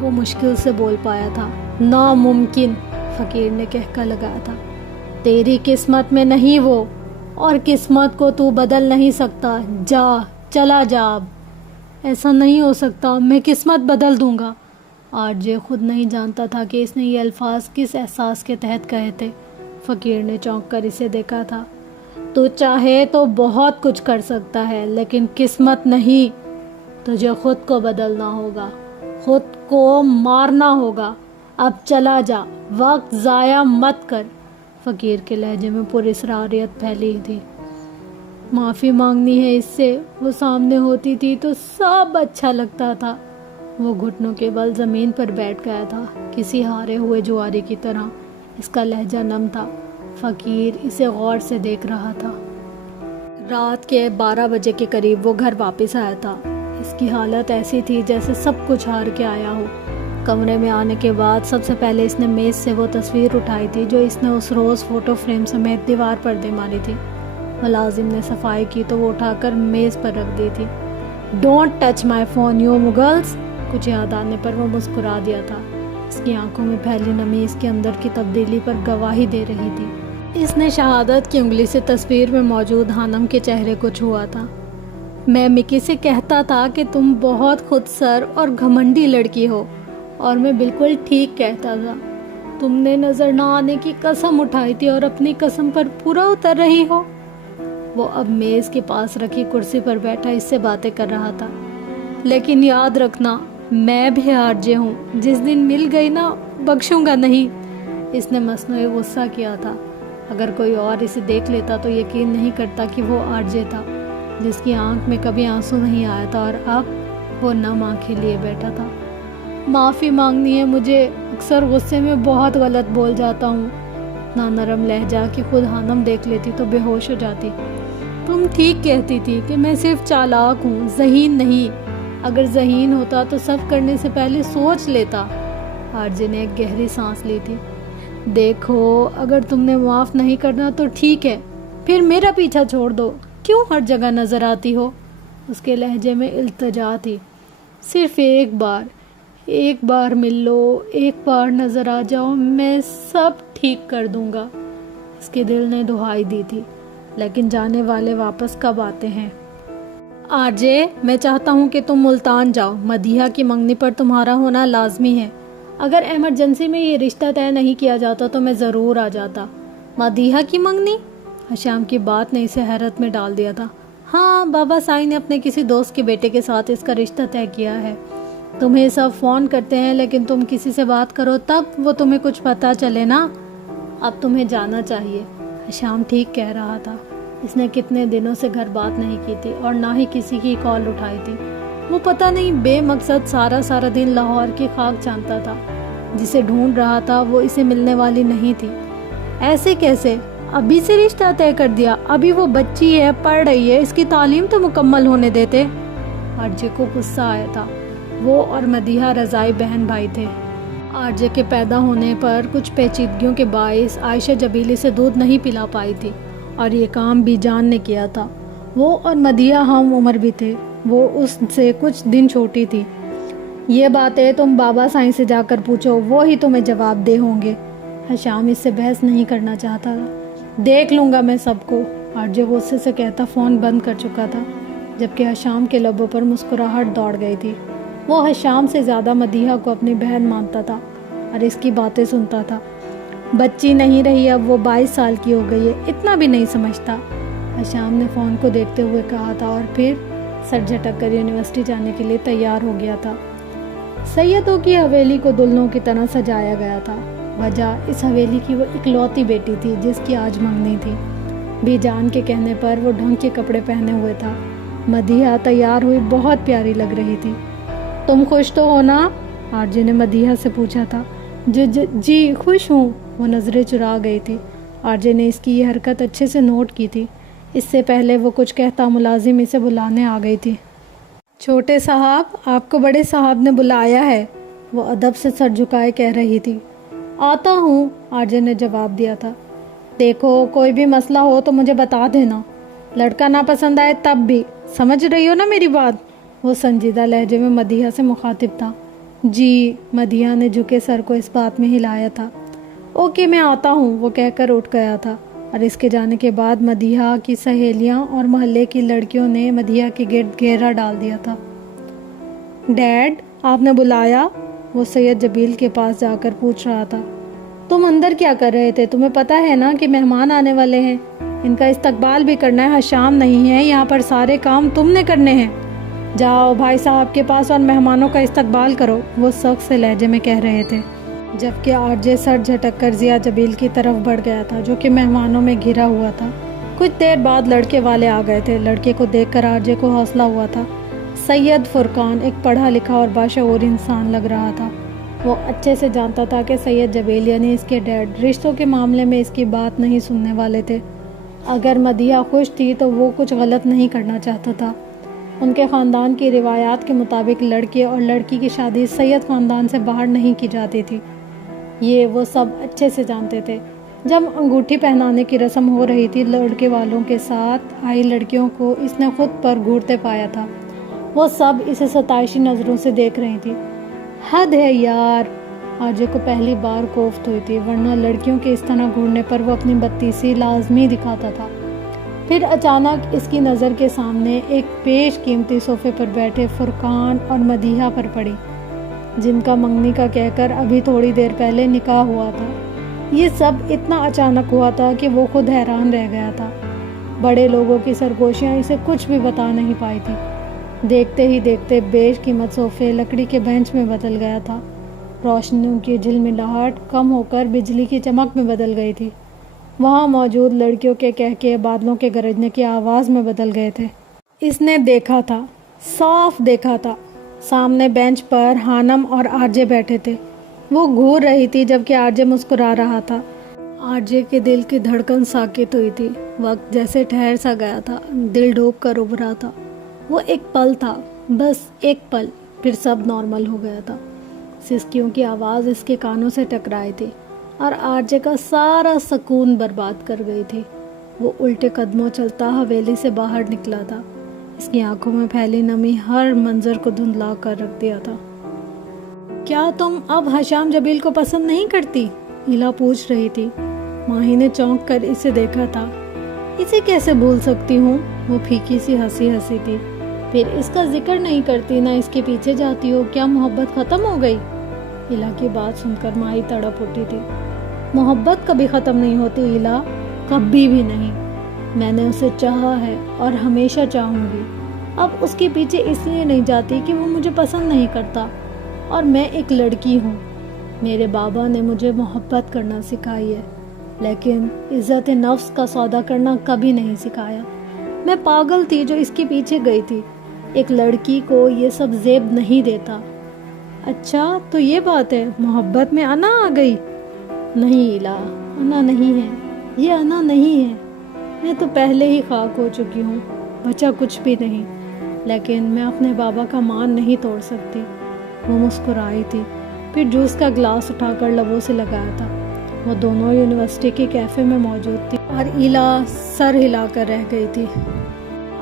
وہ مشکل سے بول پایا تھا۔ ناممکن، فقیر نے کہکا لگایا تھا۔ تیری قسمت میں نہیں وہ، اور قسمت کو تو بدل نہیں سکتا۔ جا، چلا جا اب۔ ایسا نہیں ہو سکتا، میں قسمت بدل دوں گا۔ آرجے خود نہیں جانتا تھا کہ اس نے یہ الفاظ کس احساس کے تحت کہے تھے۔ فقیر نے چونک کر اسے دیکھا تھا۔ تو چاہے تو بہت کچھ کر سکتا ہے، لیکن قسمت نہیں۔ تجھے خود کو بدلنا ہوگا، خود کو مارنا ہوگا۔ اب چلا جا، وقت ضائع مت کر۔ فقیر کے لہجے میں پراسراریت پھیلی تھی۔ معافی مانگنی ہے اس سے، وہ سامنے ہوتی تھی تو سب اچھا لگتا تھا۔ وہ گھٹنوں کے بل زمین پر بیٹھ گیا تھا، کسی ہارے ہوئے جواری کی طرح۔ اس کا لہجہ نم تھا۔ فقیر اسے غور سے دیکھ رہا تھا۔ رات کے 12 بجے کے قریب وہ گھر واپس آیا تھا۔ اس کی حالت ایسی تھی جیسے سب کچھ ہار کے آیا ہو۔ کمرے میں آنے کے بعد سب سے پہلے اس نے میز سے وہ تصویر اٹھائی تھی جو اس نے اس روز فوٹو فریم سمیت دیوار پر دے ماری تھی۔ ملازم نے صفائی کی تو وہ اٹھا کر میز پر رکھ دی تھی۔ Don't touch my phone you Mughals. کچھ یاد آنے پر وہ مسکرا دیا تھا۔ اس کی آنکھوں میں پھیلی نمی اس کے اندر کی تبدیلی پر گواہی دے رہی تھی۔ اس نے شہادت کی انگلی سے تصویر میں موجود ہانم کے چہرے کو چھوا تھا۔ میں مکی سے کہتا تھا کہ تم بہت خود سر اور گھمنڈی لڑکی ہو، اور میں بالکل ٹھیک کہتا تھا۔ تم نے نظر نہ آنے کی قسم اٹھائی تھی اور اپنی قسم پر پورا اتر رہی ہو۔ وہ اب میز کے پاس رکھی کرسی پر بیٹھا اس سے باتیں کر رہا تھا۔ لیکن یاد رکھنا، میں بھی آرجے ہوں، جس دن مل گئی نا بخشوں گا نہیں۔ اس نے مصنوعی غصہ کیا تھا۔ اگر کوئی اور اسے دیکھ لیتا تو یقین نہیں کرتا کہ وہ آرجے تھا، جس کی آنکھ میں کبھی آنسو نہیں آیا تھا اور اب وہ نم آنکھیں لیے بیٹھا تھا۔ معافی مانگنی ہے مجھے، اکثر غصے میں بہت غلط بول جاتا ہوں۔ اتنا نرم لہجہ کہ خود ہانم دیکھ لیتی تو بے ہوش ہو جاتی۔ تم ٹھیک کہتی تھی کہ میں صرف چالاک ہوں، ذہین نہیں۔ اگر ذہین ہوتا تو سب کرنے سے پہلے سوچ لیتا۔ آرجے نے ایک گہری سانس لی تھی۔ دیکھو، اگر تم نے معاف نہیں کرنا تو ٹھیک ہے، پھر میرا پیچھا چھوڑ دو۔ کیوں ہر جگہ نظر آتی ہو؟ اس کے لہجے میں التجا تھی۔ صرف ایک بار مل لو، ایک بار نظر آ جاؤ، میں سب ٹھیک کر دوں گا۔ اس کے دل نے دہائی دی تھی، لیکن جانے والے واپس کب آتے ہیں؟ آرجے، میں چاہتا ہوں کہ تم ملتان جاؤ۔ مدیحہ کی منگنی پر تمہارا ہونا لازمی ہے۔ اگر ایمرجنسی میں یہ رشتہ طے نہیں کیا جاتا تو میں ضرور آ جاتا۔ مدیحہ کی منگنی؟ حشام کی بات نے اسے حیرت میں ڈال دیا تھا۔ ہاں، بابا سائی نے اپنے کسی دوست کے بیٹے کے ساتھ اس کا رشتہ طے کیا ہے۔ تمہیں سب فون کرتے ہیں، لیکن تم کسی سے بات کرو تب وہ تمہیں کچھ پتہ چلے نا۔ اب تمہیں جانا چاہیے۔ حشام ٹھیک کہہ رہا تھا۔ اس نے کتنے دنوں سے گھر بات نہیں کی تھی اور نہ ہی کسی کی کال اٹھائی تھی۔ وہ پتہ نہیں بے مقصد سارا دن لاہور کی خاک چانتا تھا۔ جسے ڈھونڈ رہا تھا وہ اسے ملنے والی نہیں تھی۔ ایسے کیسے؟ ابھی سے رشتہ طے کر دیا؟ ابھی وہ بچی ہے، پڑھ رہی ہے، اس کی تعلیم تو مکمل ہونے دیتے۔ آرجے کو غصہ آیا تھا۔ وہ اور مدیحہ رضائی بہن بھائی تھے۔ آرجے کے پیدا ہونے پر کچھ پیچیدگیوں کے باعث عائشہ جبیلی سے دودھ نہیں پلا پائی تھی، اور یہ کام بھی جان نے کیا تھا۔ وہ اور مدیحہ ہم عمر بھی تھے۔ وہ اس سے کچھ دن چھوٹی تھی۔ یہ باتیں تم بابا سائیں سے جا کر پوچھو، وہ ہی تمہیں جواب دے ہوں گے۔ حشام اس سے بحث نہیں کرنا چاہتا تھا۔ دیکھ لوں گا میں سب کو، آرجے غصے سے کہتا فون بند کر چکا تھا، جبکہ حشام کے لبوں پر مسکراہٹ دوڑ گئی تھی۔ وہ حشام سے زیادہ مدیحہ کو اپنی بہن مانتا تھا اور اس کی باتیں سنتا تھا۔ بچی نہیں رہی، اب وہ 22 سال کی ہو گئی ہے، اتنا بھی نہیں سمجھتا، حشام نے فون کو دیکھتے ہوئے کہا تھا، اور پھر سر جھٹک کر یونیورسٹی جانے کے لیے تیار ہو گیا تھا۔ سیدوں کی حویلی کو دلہنوں کی طرح سجایا گیا تھا۔ وجہ اس حویلی کی وہ اکلوتی بیٹی تھی جس کی آج منگنی تھی۔ بھی جان کے کہنے پر وہ ڈھنگ کے کپڑے پہنے ہوئے تھا۔ مدیحہ تیار ہوئی بہت پیاری لگ رہی تھی۔ تم خوش تو ہو نا؟ آرجے نے مدیحہ سے پوچھا تھا۔ جی خوش ہوں۔ وہ نظریں چرا گئی تھی۔ آرجے نے اس کی یہ حرکت اچھے سے نوٹ کی تھی۔ اس سے پہلے وہ کچھ کہتا ملازم اسے بلانے آ گئی تھی۔ چھوٹے صاحب، آپ کو بڑے صاحب نے بلایا ہے، وہ ادب سے سر جھکائے کہہ رہی تھی۔ آتا ہوں، آرجے نے جواب دیا تھا۔ دیکھو، کوئی بھی مسئلہ ہو تو مجھے بتا دینا، لڑکا نہ پسند آئے تب بھی، سمجھ رہی ہو نا میری بات؟ وہ سنجیدہ لہجے میں مدیحہ سے مخاطب تھا۔ جی، مدیحہ نے جھکے سر کو اس بات میں ہلایا تھا۔ اوکے میں آتا ہوں، وہ کہہ کر اٹھ گیا تھا، اور اس کے جانے کے بعد مدیحہ کی سہیلیاں اور محلے کی لڑکیوں نے مدیحہ کے گرد گھیرا ڈال دیا تھا۔ ڈیڈ، آپ نے بلایا؟ وہ سید جبیل کے پاس جا کر پوچھ رہا تھا۔ تم اندر کیا کر رہے تھے؟ تمہیں پتہ ہے نا کہ مہمان آنے والے ہیں، ان کا استقبال بھی کرنا ہے، حشام نہیں ہے یہاں پر، سارے کام تم نے کرنے ہیں۔ جاؤ بھائی صاحب کے پاس اور مہمانوں کا استقبال کرو، وہ سخت سے لہجے میں کہہ رہے تھے، جبکہ آرجے سر جھٹک کر ضیاء جبیل کی طرف بڑھ گیا تھا جو کہ مہمانوں میں گھرا ہوا تھا۔ کچھ دیر بعد لڑکے والے آ گئے تھے۔ لڑکے کو دیکھ کر آرجے کو حوصلہ ہوا تھا۔ سید فرقان ایک پڑھا لکھا اور باشعور انسان لگ رہا تھا۔ وہ اچھے سے جانتا تھا کہ سید جبیل یعنی اس کے ڈیڈ رشتوں کے معاملے میں اس کی بات نہیں سننے والے تھے۔ اگر مدیحہ خوش تھی تو وہ کچھ غلط نہیں کرنا چاہتا تھا۔ ان کے خاندان کی روایات کے مطابق لڑکے اور لڑکی کی شادی سید خاندان سے باہر نہیں کی جاتی تھی، یہ وہ سب اچھے سے جانتے تھے۔ جب انگوٹھی پہنانے کی رسم ہو رہی تھی، لڑکے والوں کے ساتھ آئی لڑکیوں کو اس نے خود پر گھورتے پایا تھا۔ وہ سب اسے ستائشی نظروں سے دیکھ رہی تھی۔ حد ہے یار، آرجے کو پہلی بار کوفت ہوئی تھی، ورنہ لڑکیوں کے اس طرح گھورنے پر وہ اپنی بدتیسی لازمی دکھاتا تھا۔ پھر اچانک اس کی نظر کے سامنے ایک بیش قیمتی صوفے پر بیٹھے فرقان اور مدیحہ پر پڑی، جن کا منگنی کا کہہ کر ابھی تھوڑی دیر پہلے نکاح ہوا تھا۔ یہ سب اتنا اچانک ہوا تھا کہ وہ خود حیران رہ گیا تھا۔ بڑے لوگوں کی سرگوشیاں اسے کچھ بھی بتا نہیں پائی تھی۔ دیکھتے ہی دیکھتے بیش قیمت صوفے لکڑی کے بینچ میں بدل گیا تھا۔ روشنیوں کی جھلملاہٹ کم ہو کر بجلی کی چمک میں بدل گئی تھی۔ وہاں موجود لڑکیوں کے کہکے بادلوں کے گرجنے کی آواز میں بدل گئے تھے۔ اس نے دیکھا تھا، صاف دیکھا تھا، سامنے بینچ پر حانم اور آرجے بیٹھے تھے۔ وہ گھور رہی تھی جبکہ آرجے مسکرا رہا تھا۔ آرجے کے دل کی دھڑکن ساکت ہوئی تھی، وقت جیسے ٹھہر سا گیا تھا، دل ڈوب کر ابھرا تھا۔ وہ ایک پل تھا، بس ایک پل، پھر سب نارمل ہو گیا تھا۔ سسکیوں کی آواز اس کے کانوں سے ٹکرائی تھی اور آرجے کا سارا سکون برباد کر گئی تھی۔ وہ الٹے قدموں چلتا حویلی سے باہر نکلا تھا۔ اس کی آنکھوں میں پھیلی نمی ہر منظر کو دھندلا کر رکھ دیا تھا۔ کیا تم اب حشام جبیل کو پسند نہیں کرتی؟ ایلا پوچھ رہی تھی۔ ماہی نے چونک کر اسے دیکھا تھا۔ اسے کیسے بھول سکتی ہوں؟ وہ پھیکی سی ہنسی ہنسی تھی۔ پھر اس کا ذکر نہیں کرتی، نہ اس کے پیچھے جاتی ہو، کیا محبت ختم ہو گئی؟ ایلا کی بات سن کر ماہی تڑپ اٹھی تھی۔ محبت کبھی ختم نہیں ہوتی ایلا، کبھی بھی نہیں۔ میں نے اسے چاہا ہے اور ہمیشہ چاہوں گی۔ اب اس کے پیچھے اس لیے نہیں جاتی کہ وہ مجھے پسند نہیں کرتا، اور میں ایک لڑکی ہوں۔ میرے بابا نے مجھے محبت کرنا سکھائی ہے، لیکن عزت نفس کا سودا کرنا کبھی نہیں سکھایا۔ میں پاگل تھی جو اس کے پیچھے گئی تھی۔ ایک لڑکی کو یہ سب زیب نہیں دیتا۔ اچھا تو یہ بات ہے، محبت میں انا آ گئی؟ نہیں ایلا، انا نہیں ہے، یہ انا نہیں ہے۔ میں تو پہلے ہی خاک ہو چکی ہوں، بچا کچھ بھی نہیں، لیکن میں اپنے بابا کا مان نہیں توڑ سکتی۔ وہ مسکرائی تھی، پھر جوس کا گلاس اٹھا کر لبوں سے لگایا تھا۔ وہ دونوں یونیورسٹی کے کیفے میں موجود تھی اور ایلا سر ہلا کر رہ گئی تھی۔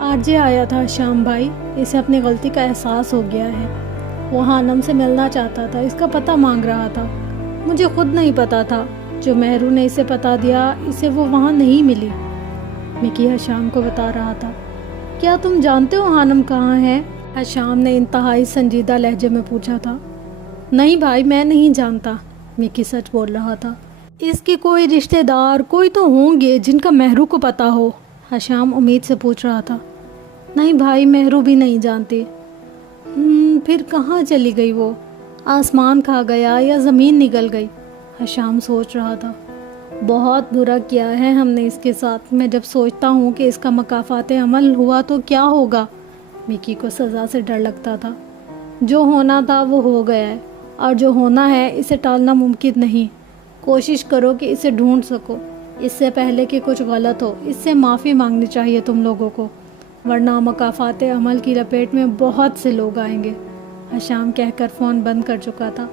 آرجے آیا تھا شام بھائی، اسے اپنی غلطی کا احساس ہو گیا ہے۔ وہ حانم سے ملنا چاہتا تھا، اس کا پتہ مانگ رہا تھا۔ مجھے خود نہیں پتا تھا، جو مہرو نے اسے پتا دیا، اسے وہ وہاں نہیں ملی۔ مکی حشام کو بتا رہا تھا۔ کیا تم جانتے ہو حانم کہاں ہے؟ حشام نے انتہائی سنجیدہ لہجے میں پوچھا تھا۔ نہیں بھائی، میں نہیں جانتا، مکی سچ بول رہا تھا۔ اس کے کوئی رشتہ دار کوئی تو ہوں گے جن کا مہرو کو پتا ہو، حشام امید سے پوچھ رہا تھا۔ نہیں بھائی، مہرو بھی نہیں جانتی۔ پھر کہاں چلی گئی وہ؟ آسمان کھا گیا یا زمین نگل گئی؟ حشام سوچ رہا تھا۔ بہت برا کیا ہے ہم نے اس کے ساتھ۔ میں جب سوچتا ہوں کہ اس کا مکافات عمل ہوا تو کیا ہوگا۔ مکی کو سزا سے ڈر لگتا تھا۔ جو ہونا تھا وہ ہو گیا ہے، اور جو ہونا ہے اسے ٹالنا ممکن نہیں۔ کوشش کرو کہ اسے ڈھونڈ سکو، اس سے پہلے کہ کچھ غلط ہو۔ اس سے معافی مانگنی چاہیے تم لوگوں کو، ورنہ مکافات عمل کی لپیٹ میں بہت سے لوگ آئیں گے۔ حشام کہہ کر فون بند کر چکا تھا،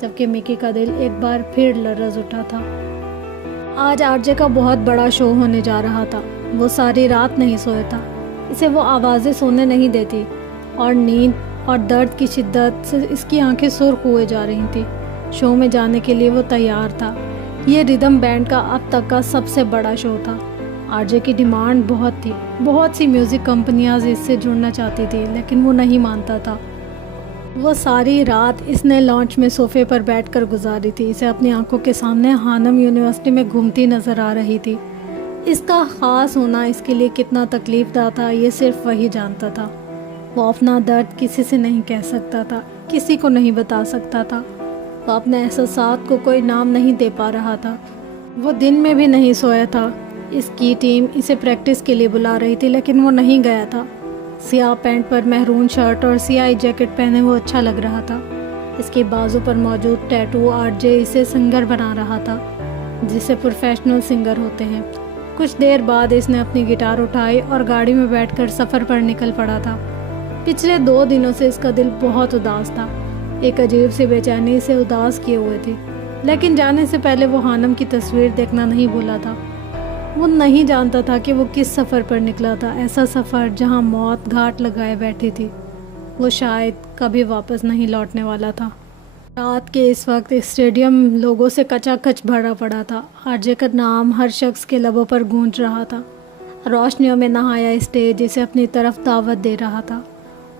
جبکہ مکی کا دل ایک بار پھر لرز اٹھا تھا۔ آج آرجے کا بہت بڑا شو ہونے جا رہا تھا۔ وہ ساری رات نہیں سویا تھا، اسے وہ آوازیں سونے نہیں دیتی، اور نیند اور درد کی شدت سے اس کی آنکھیں سرخ ہوئے جا رہی تھیں۔ شو میں جانے کے لیے وہ تیار تھا۔ یہ ریدم بینڈ کا اب تک کا سب سے بڑا شو تھا۔ آر جے کی ڈیمانڈ بہت تھی، بہت سی میوزک کمپنیاں اس سے جڑنا چاہتی تھی، لیکن وہ نہیں مانتا تھا۔ وہ ساری رات اس نے لانچ میں صوفے پر بیٹھ کر گزاری تھی۔ اسے اپنی آنکھوں کے سامنے ہانم یونیورسٹی میں گھومتی نظر آ رہی تھی۔ اس کا خاص ہونا اس کے لیے کتنا تکلیف دہ تھا، یہ صرف وہی جانتا تھا۔ وہ اپنا درد کسی سے نہیں کہہ سکتا تھا، کسی کو نہیں بتا سکتا تھا۔ وہ اپنے احساسات کو کوئی نام نہیں دے پا رہا تھا۔ وہ دن میں بھی نہیں سویا تھا۔ اس کی ٹیم اسے پریکٹس کے لیے بلا رہی تھی، لیکن وہ نہیں گیا تھا۔ سیاہ پینٹ پر مہرون شرٹ اور سیاہی جیکٹ پہنے وہ اچھا لگ رہا تھا۔ اس کے بازو پر موجود ٹیٹو آر جے اسے سنگر بنا رہا تھا، جسے پروفیشنل سنگر ہوتے ہیں۔ کچھ دیر بعد اس نے اپنی گٹار اٹھائی اور گاڑی میں بیٹھ کر سفر پر نکل پڑا تھا۔ پچھلے 2 دنوں سے اس کا دل بہت اداس تھا، ایک عجیب سی بے چینی سے اداس کیے ہوئے تھی، لیکن جانے سے پہلے وہ ہانم کی تصویر دیکھنا نہیں بھولا تھا۔ وہ نہیں جانتا تھا کہ وہ کس سفر پر نکلا تھا، ایسا سفر جہاں موت گھاٹ لگائے بیٹھی تھی۔ وہ شاید کبھی واپس نہیں لوٹنے والا تھا۔ رات کے اس وقت اسٹیڈیم لوگوں سے کچا کچ بھرا پڑا تھا۔ آر جے کا نام ہر شخص کے لبوں پر گونج رہا تھا۔ روشنیوں میں نہایا اسٹیج اسے اپنی طرف دعوت دے رہا تھا۔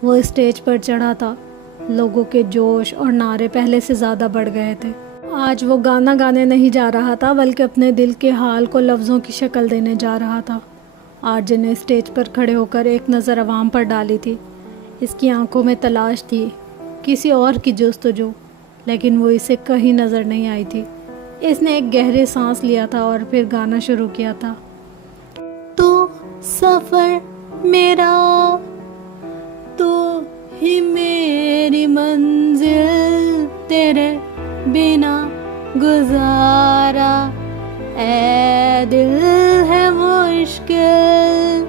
وہ اسٹیج پر چڑھا تھا۔ لوگوں کے جوش اور نعرے پہلے سے زیادہ بڑھ گئے تھے۔ آج وہ گانا گانے نہیں جا رہا تھا، بلکہ اپنے دل کے حال کو لفظوں کی شکل دینے جا رہا تھا۔ آر جے نے اسٹیج پر کھڑے ہو کر ایک نظر عوام پر ڈالی تھی۔ اس کی آنکھوں میں تلاش تھی، کسی اور کی جستجو، لیکن وہ اسے کہیں نظر نہیں آئی تھی۔ اس نے ایک گہرے سانس لیا تھا اور پھر گانا شروع کیا تھا۔ تو سفر میرا، تو ہی میری منزل، تیرے بنا گزارا، اے دل ہے مشکل۔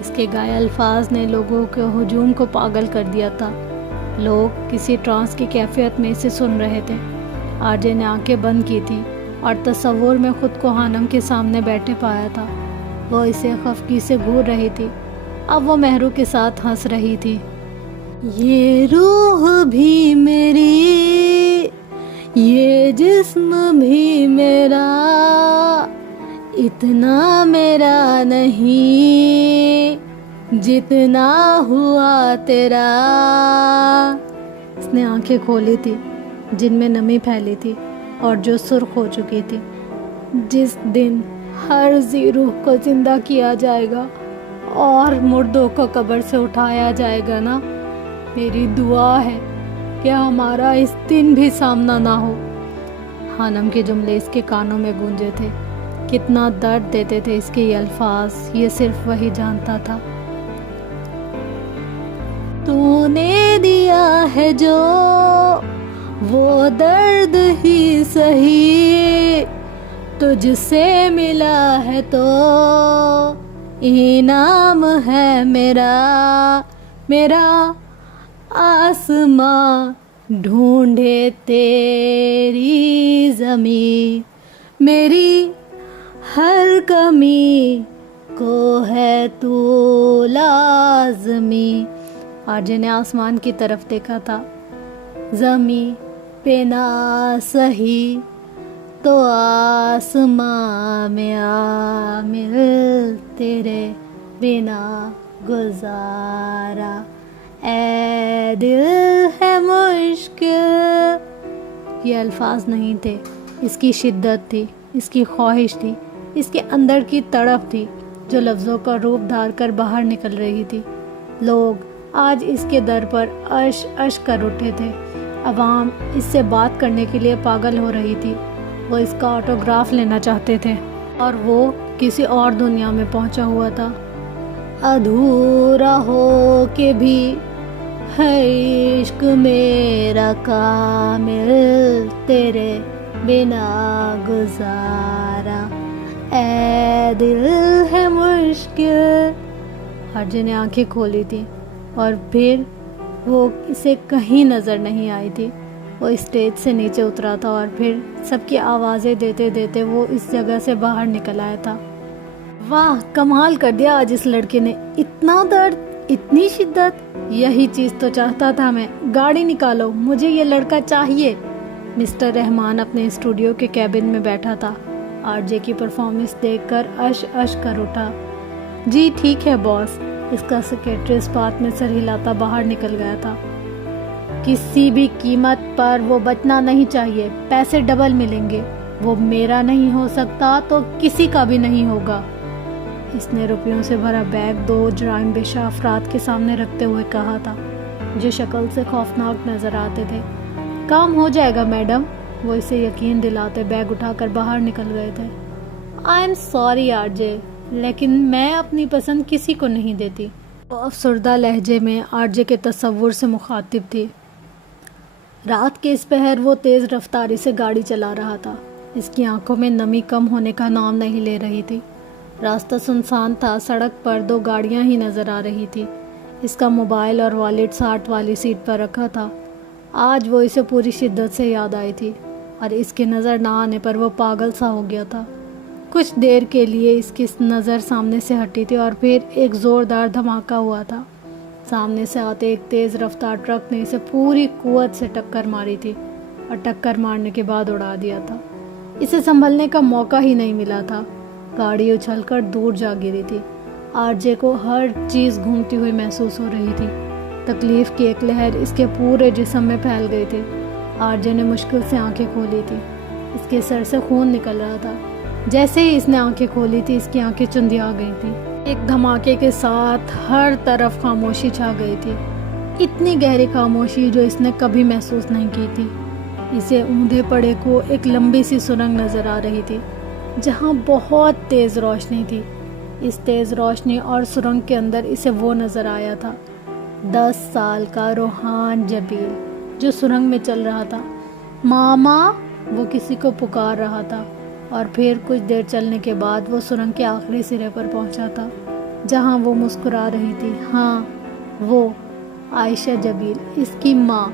اس کے گائے الفاظ نے لوگوں کے ہجوم کو پاگل کر دیا تھا۔ لوگ کسی ٹرانس کی کیفیت میں اسے سن رہے تھے۔ آر جے نے آنکھیں بند کی تھی اور تصور میں خود کو ہانم کے سامنے بیٹھے پایا تھا۔ وہ اسے خفگی سے گھور رہی تھی۔ اب وہ مہرو کے ساتھ ہنس رہی تھی۔ یہ روح بھی میری، یہ جسم بھی میرا، اتنا میرا نہیں جتنا ہوا تیرا۔ اس نے آنکھیں کھولی تھی جن میں نمی پھیلی تھی اور جو سرخ ہو چکی تھی۔ جس دن ہر ذی روح کو زندہ کیا جائے گا اور مردوں کو قبر سے اٹھایا جائے گا نا، میری دعا ہے کہ ہمارا اس دن بھی سامنا نہ ہو۔ ہانم کے جملے اس کے کانوں میں گونجے تھے۔ کتنا درد دیتے تھے اس کے یہ الفاظ، یہ صرف وہی جانتا تھا۔ تو نے دیا ہے جو وہ درد ہی سہی، تجھ سے ملا ہے تو انعام ہے میرا، میرا آسماں ڈھونڈے تیری زمین، میری ہر کمی کو ہے تو لازمی۔ آر جے نے آسمان کی طرف دیکھا تھا۔ زمین پہ نہ سہی تو آسماں میں آ مل، تیرے بنا گزارا، اے دل ہے مشکل۔ یہ الفاظ نہیں تھے، اس کی شدت تھی، اس کی خواہش تھی، اس کے اندر کی تڑپ تھی جو لفظوں کا روپ دھار کر باہر نکل رہی تھی۔ لوگ آج اس کے در پر عش عش کر اٹھے تھے۔ عوام اس سے بات کرنے کے لیے پاگل ہو رہی تھی۔ وہ اس کا آٹوگراف لینا چاہتے تھے اور وہ کسی اور دنیا میں پہنچا ہوا تھا۔ ادھورا ہو کے بھی ہے عشق میرا کامل، تیرے بنا گزارا، اے دل ہے مشکل۔ آر جے نے آنکھیں کھولی تھی اور پھر وہ اسے کہیں نظر نہیں آئی تھی۔ وہ اسٹیج سے نیچے اترا تھا اور پھر سب کی آوازیں دیتے دیتے وہ اس جگہ سے باہر نکل آیا تھا۔ واہ، کمال کر دیا آج اس لڑکے نے، اتنا درد، اتنی شدت؟ یہی چیز تو چاہتا تھا میں. گاڑی نکالو, مجھے یہ لڑکا چاہیے. مسٹر رحمان اپنے اسٹوڈیو کے کیبن میں بیٹھا تھا. آر جے کی پرفارمنس دیکھ کر اش کر اٹھا. جی ٹھیک ہے باس. اس کا سیکریٹری اس بات میں سر ہلاتا باہر نکل گیا تھا. کسی بھی قیمت پر وہ بچنا نہیں چاہیے. پیسے ڈبل ملیں گے. وہ میرا نہیں ہو سکتا تو کسی کا بھی نہیں ہوگا. اس نے روپیوں سے بھرا بیگ 2 جرائم پیشہ افراد کے سامنے رکھتے ہوئے کہا تھا, جو شکل سے خوفناک نظر آتے تھے. کام ہو جائے گا میڈم. وہ اسے یقین دلاتے بیگ اٹھا کر باہر نکل گئے تھے. I am sorry R J, لیکن میں اپنی پسند کسی کو نہیں دیتی. وہ افسردہ لہجے میں آر جے کے تصور سے مخاطب تھی. رات کے اس پہر وہ تیز رفتاری سے گاڑی چلا رہا تھا. اس کی آنکھوں میں نمی کم ہونے کا نام نہیں لے رہی تھی. راستہ سنسان تھا. سڑک پر 2 گاڑیاں ہی نظر آ رہی تھی. اس کا موبائل اور والیٹ 60 والی سیٹ پر رکھا تھا. آج وہ اسے پوری شدت سے یاد آئی تھی, اور اس کے نظر نہ آنے پر وہ پاگل سا ہو گیا تھا. کچھ دیر کے لیے اس کی نظر سامنے سے ہٹی تھی, اور پھر ایک زوردار دھماکہ ہوا تھا. سامنے سے آتے ایک تیز رفتار ٹرک نے اسے پوری قوت سے ٹکر ماری تھی, اور ٹکر مارنے کے بعد اڑا دیا تھا. اسے سنبھلنے کا موقع ہی نہیں ملا تھا. گاڑی اچھل کر دور جا گری تھی. آر جے کو ہر چیز گھومتی ہوئی محسوس ہو رہی تھی. تکلیف کی ایک لہر اس کے پورے جسم میں پھیل گئی تھی. آر جے نے مشکل سے آنکھیں کھولی تھی. اس کے سر سے خون نکل رہا تھا. جیسے ہی اس نے آنکھیں کھولی تھی, اس کی آنکھیں چندیا گئی تھی. ایک دھماکے کے ساتھ ہر طرف خاموشی چھا گئی تھی. اتنی گہری خاموشی جو اس نے کبھی محسوس نہیں کی تھی. اسے اوندھے پڑے کو ایک لمبی سی سرنگ نظر آ رہی تھی, جہاں بہت تیز روشنی تھی. اس تیز روشنی اور سرنگ کے اندر اسے وہ نظر آیا تھا, 10 سال کا روحان جبیل, جو سرنگ میں چل رہا تھا. ماما, وہ کسی کو پکار رہا تھا. اور پھر کچھ دیر چلنے کے بعد وہ سرنگ کے آخری سرے پر پہنچا تھا, جہاں وہ مسکرا رہی تھی. ہاں, وہ عائشہ جبیل, اس کی ماں.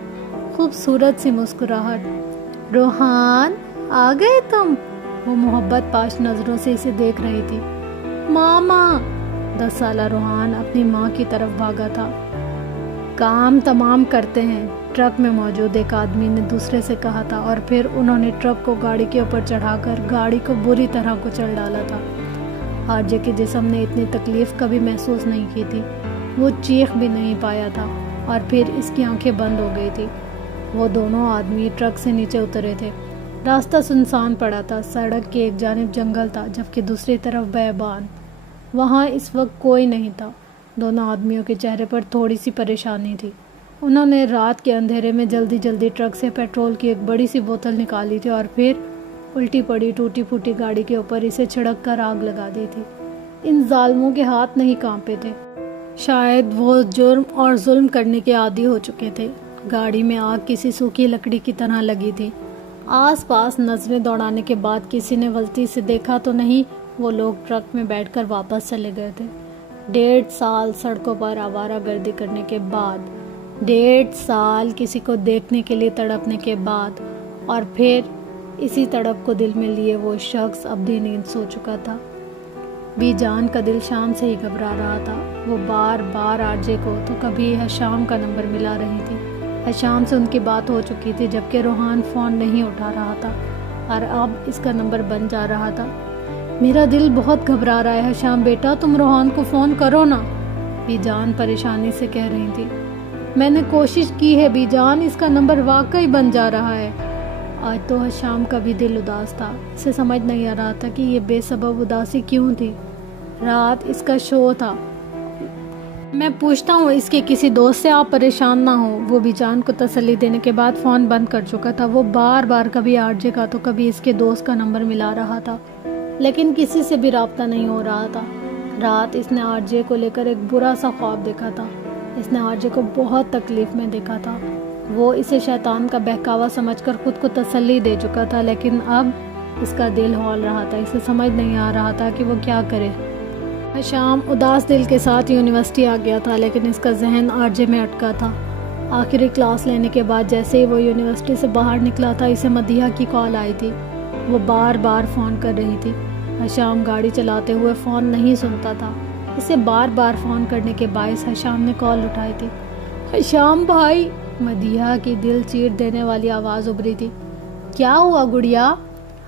خوبصورت سی مسکراہٹ. روحان, آ گئے تم؟ وہ محبت پاش نظروں سے اسے دیکھ رہی تھی. ماما. 10 سالہ روحان اپنی ماں کی طرف بھاگا تھا. کام تمام کرتے ہیں, ٹرک میں موجود ایک آدمی نے دوسرے سے کہا تھا, اور پھر انہوں نے ٹرک کو گاڑی کے اوپر چڑھا کر گاڑی کو بری طرح کچل ڈالا تھا. آر جے کے جسم نے اتنی تکلیف کبھی محسوس نہیں کی تھی. وہ چیخ بھی نہیں پایا تھا, اور پھر اس کی آنکھیں بند ہو گئی تھی. وہ دونوں آدمی ٹرک سے نیچے اترے تھے. راستہ سنسان پڑا تھا. سڑک کی ایک جانب جنگل تھا, جبکہ دوسری طرف بیابان. وہاں اس وقت کوئی نہیں تھا. دونوں آدمیوں کے چہرے پر تھوڑی سی پریشانی تھی. انہوں نے رات کے اندھیرے میں جلدی ٹرک سے پیٹرول کی ایک بڑی سی بوتل نکالی تھی, اور پھر الٹی پڑی ٹوٹی پھوٹی گاڑی کے اوپر اسے چھڑک کر آگ لگا دی تھی. ان ظالموں کے ہاتھ نہیں کانپے تھے. شاید وہ جرم اور ظلم کرنے کے عادی ہو چکے تھے. گاڑی میں آگ کسی سوکھی لکڑی کی طرح لگی تھی. آس پاس نظریں دوڑانے کے بعد کسی نے غلطی سے دیکھا تو نہیں, وہ لوگ ٹرک میں بیٹھ کر واپس چلے گئے تھے. 1.5 سال سڑکوں پر آوارہ گردی کرنے کے بعد, 1.5 سال کسی کو دیکھنے کے لیے تڑپنے کے بعد, اور پھر اسی تڑپ کو دل میں لیے وہ شخص ابدی نیند سو چکا تھا. بی جان کا دل شام سے ہی گھبرا رہا تھا. وہ بار بار آر جے کو تو کبھی حشام کا نمبر ملا رہی تھی. حشام سے ان کی بات ہو چکی تھی, جبکہ روحان فون نہیں اٹھا رہا تھا, اور اب اس کا نمبر بن جا رہا تھا. میرا دل بہت گھبرا رہا ہے حشام بیٹا, تم روحان کو فون کرو نا, بی جان پریشانی سے کہہ رہی تھی. میں نے کوشش کی ہے بی جان, اس کا نمبر واقعی بن جا رہا ہے. آج تو حشام کا بھی دل اداس تھا. اسے سمجھ نہیں آ رہا تھا کہ یہ بے سبب اداسی کیوں تھی. رات اس کا شو تھا. میں پوچھتا ہوں اس کے کسی دوست سے, آپ پریشان نہ ہو. وہ بی جان کو تسلی دینے کے بعد فون بند کر چکا تھا. وہ بار بار کبھی آر جے کا تو کبھی اس کے دوست کا نمبر ملا رہا تھا, لیکن کسی سے بھی رابطہ نہیں ہو رہا تھا. رات اس نے آر جے کو لے کر ایک برا سا خواب دیکھا تھا. اس نے آر جے کو بہت تکلیف میں دیکھا تھا. وہ اسے شیطان کا بہکاوا سمجھ کر خود کو تسلی دے چکا تھا, لیکن اب اس کا دل ہول رہا تھا. اسے سمجھ نہیں آ رہا تھا کہ وہ کیا کرے. شام اداس دل کے ساتھ یونیورسٹی آ گیا تھا, لیکن اس کا ذہن آر جے میں اٹکا تھا. آخری کلاس لینے کے بعد جیسے ہی وہ یونیورسٹی سے باہر نکلا تھا, اسے مدیحہ کی کال آئی تھی. وہ بار بار فون کر رہی تھی. شام گاڑی چلاتے ہوئے فون نہیں سنتا تھا. اسے بار بار فون کرنے کے باعث حشام نے کال اٹھائی تھی۔ حشام بھائی، مدیحہ کی دل چیر دینے والی آواز ابھری تھی۔ کیا ہوا گڑیا؟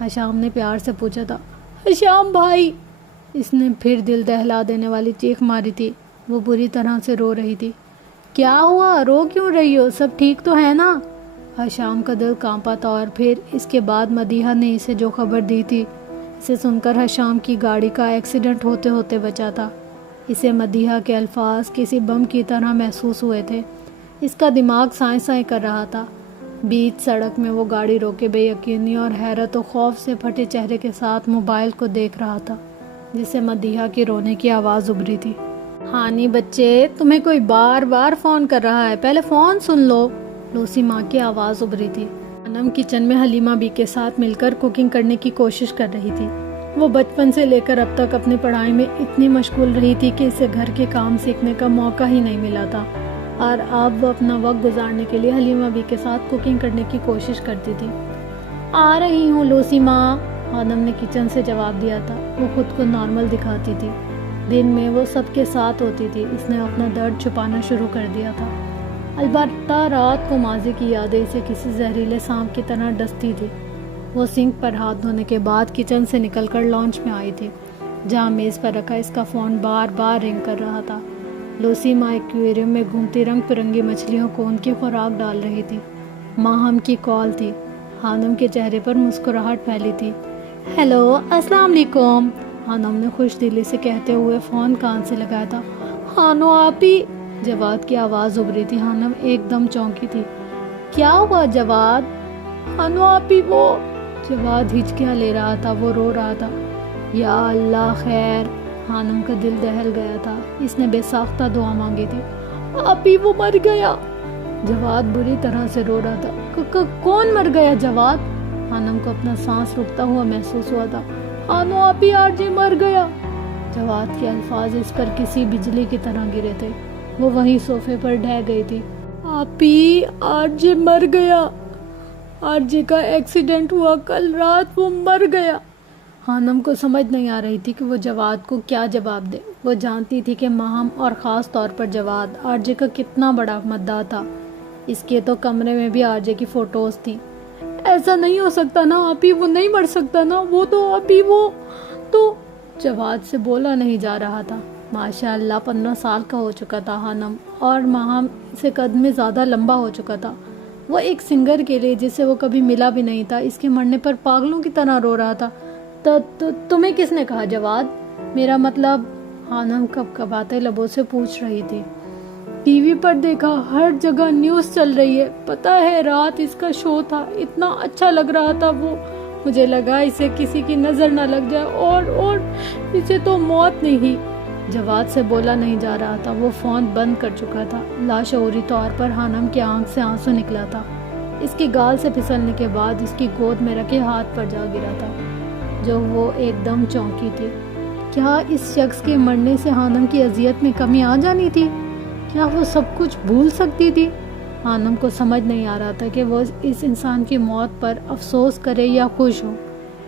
حشام نے پیار سے پوچھا تھا۔ حشام بھائی، اس نے پھر دل دہلا دینے والی چیخ ماری تھی۔ وہ بری طرح سے رو رہی تھی۔ کیا ہوا؟ رو کیوں رہی ہو؟ سب ٹھیک تو ہے نا؟ حشام کا دل کانپا تھا، اور پھر اس کے بعد مدیحہ نے اسے جو خبر دی تھی، اسے سن کر حشام کی گاڑی کا ایکسیڈنٹ ہوتے ہوتے بچا تھا۔ اسے مدیحہ کے الفاظ کسی بم کی طرح محسوس ہوئے تھے۔ اس کا دماغ سائیں سائیں کر رہا تھا۔ بیچ سڑک میں وہ گاڑی روکے بے یقینی اور حیرت و خوف سے پھٹے چہرے کے ساتھ موبائل کو دیکھ رہا تھا، جس سے مدیحہ کی رونے کی آواز ابھری تھی۔ ہانی بچے، تمہیں کوئی بار بار فون کر رہا ہے، پہلے فون سن لو۔ لوسی ماں کی آواز ابھری تھی۔ انم کچن میں حلیمہ بی کے ساتھ مل کر کوکنگ کرنے کی کوشش کر رہی تھی۔ وہ بچپن سے لے کر اب تک اپنی پڑھائی میں اتنی مشغول رہی تھی کہ اسے گھر کے کام سیکھنے کا موقع ہی نہیں ملا تھا، اور اب وہ اپنا وقت گزارنے کے لیے حلیمہ بی کے ساتھ کوکنگ کرنے کی کوشش کرتی تھی۔ آ رہی ہوں لوسی ماں، انم نے کچن سے جواب دیا تھا۔ وہ خود کو نارمل دکھاتی تھی۔ دن میں وہ سب کے ساتھ ہوتی تھی۔ اس نے اپنا درد چھپانا شروع کر دیا تھا، البتہ رات کو ماضی کی یادیں اسے کسی زہریلے سانپ کی طرح ڈستی تھی۔ وہ سنک پر ہاتھ دھونے کے بعد کچن سے نکل کر لانچ میں آئی تھی، جہاں میز پر رکھا اس کا فون بار بار رنگ کر رہا تھا۔ لوسی ماں ایکویریم میں گھومتی رنگ برنگی مچھلیوں کو ان کی خوراک ڈال رہی تھی۔ ماہم کی کال تھی۔ ہانم کے چہرے پر مسکراہٹ پھیلی تھی۔ ہیلو، السلام علیکم، ہانم نے خوش دلی سے کہتے ہوئے فون کان سے لگایا تھا۔ ہانو آپی، جواد کی آواز ابھری تھی۔ ہانم ایک دم چونکی تھی۔ کیا ہوا جواد؟ ہانو آپی، وہ جواد ہچکیاں لے رہا تھا، وہ رو رہا تھا۔ یا اللہ خیر، ہانم کا دل دہل گیا تھا۔ اس نے بے ساختہ دعا مانگی تھی۔ آپی وہ مر گیا، جواد بری طرح سے رو رہا تھا۔ کون مر گیا جواد؟ ہانم کو اپنا سانس رکتا ہوا محسوس ہوا تھا۔ ہانو آپی، آرجے مر گیا۔ جواد کے الفاظ اس پر کسی بجلی کی طرح گرے تھے۔ وہ وہیں صوفے پر ڈھہ گئی تھی۔ آپی، آرجے مر گیا، آرجے کا ایکسیڈنٹ ہوا کل رات، وہ مر گیا۔ ہانم کو سمجھ نہیں آ رہی تھی کہ وہ جواد کو کیا جواب دے۔ وہ جانتی تھی کہ ماہم اور خاص طور پر جواد آرجے کا کتنا بڑا مداح تھا۔ اس کے تو کمرے میں بھی آرجے کی فوٹوز تھیں۔ ایسا نہیں ہو سکتا نا آپی، وہ نہیں مر سکتا نا، وہ تو آپی، وہ تو جواد سے بولا نہیں جا رہا تھا۔ ماشاء اللہ 15 سال کا ہو چکا تھا ہانم، اور ماہم سے قد میں زیادہ لمبا ہو چکا تھا۔ وہ ایک سنگر کے لیے جسے وہ کبھی ملا بھی نہیں تھا، اس کے مرنے پر پاگلوں کی طرح رو رہا تھا۔ تمہیں کس نے کہا جواد؟ میرا مطلب، ہانم کپکپاتے لبوں سے پوچھ رہی تھی۔ ٹی وی پر دیکھا، ہر جگہ نیوز چل رہی ہے، پتہ ہے رات اس کا شو تھا، اتنا اچھا لگ رہا تھا وہ، مجھے لگا اسے کسی کی نظر نہ لگ جائے، اور اسے تو موت نہیں۔ جواد سے بولا نہیں جا رہا تھا، وہ فون بند کر چکا تھا۔ لاشعوری طور پر ہانم کی آنکھ سے آنسو نکلا تھا۔ اس کی گال سے پھسلنے کے بعد اس کی گود میں رکھے ہاتھ پر جا گرا تھا، جو وہ ایک دم چونکی تھی۔ کیا اس شخص کے مرنے سے ہانم کی اذیت میں کمی آ جانی تھی؟ کیا وہ سب کچھ بھول سکتی تھی؟ ہانم کو سمجھ نہیں آ رہا تھا کہ وہ اس انسان کی موت پر افسوس کرے یا خوش ہو۔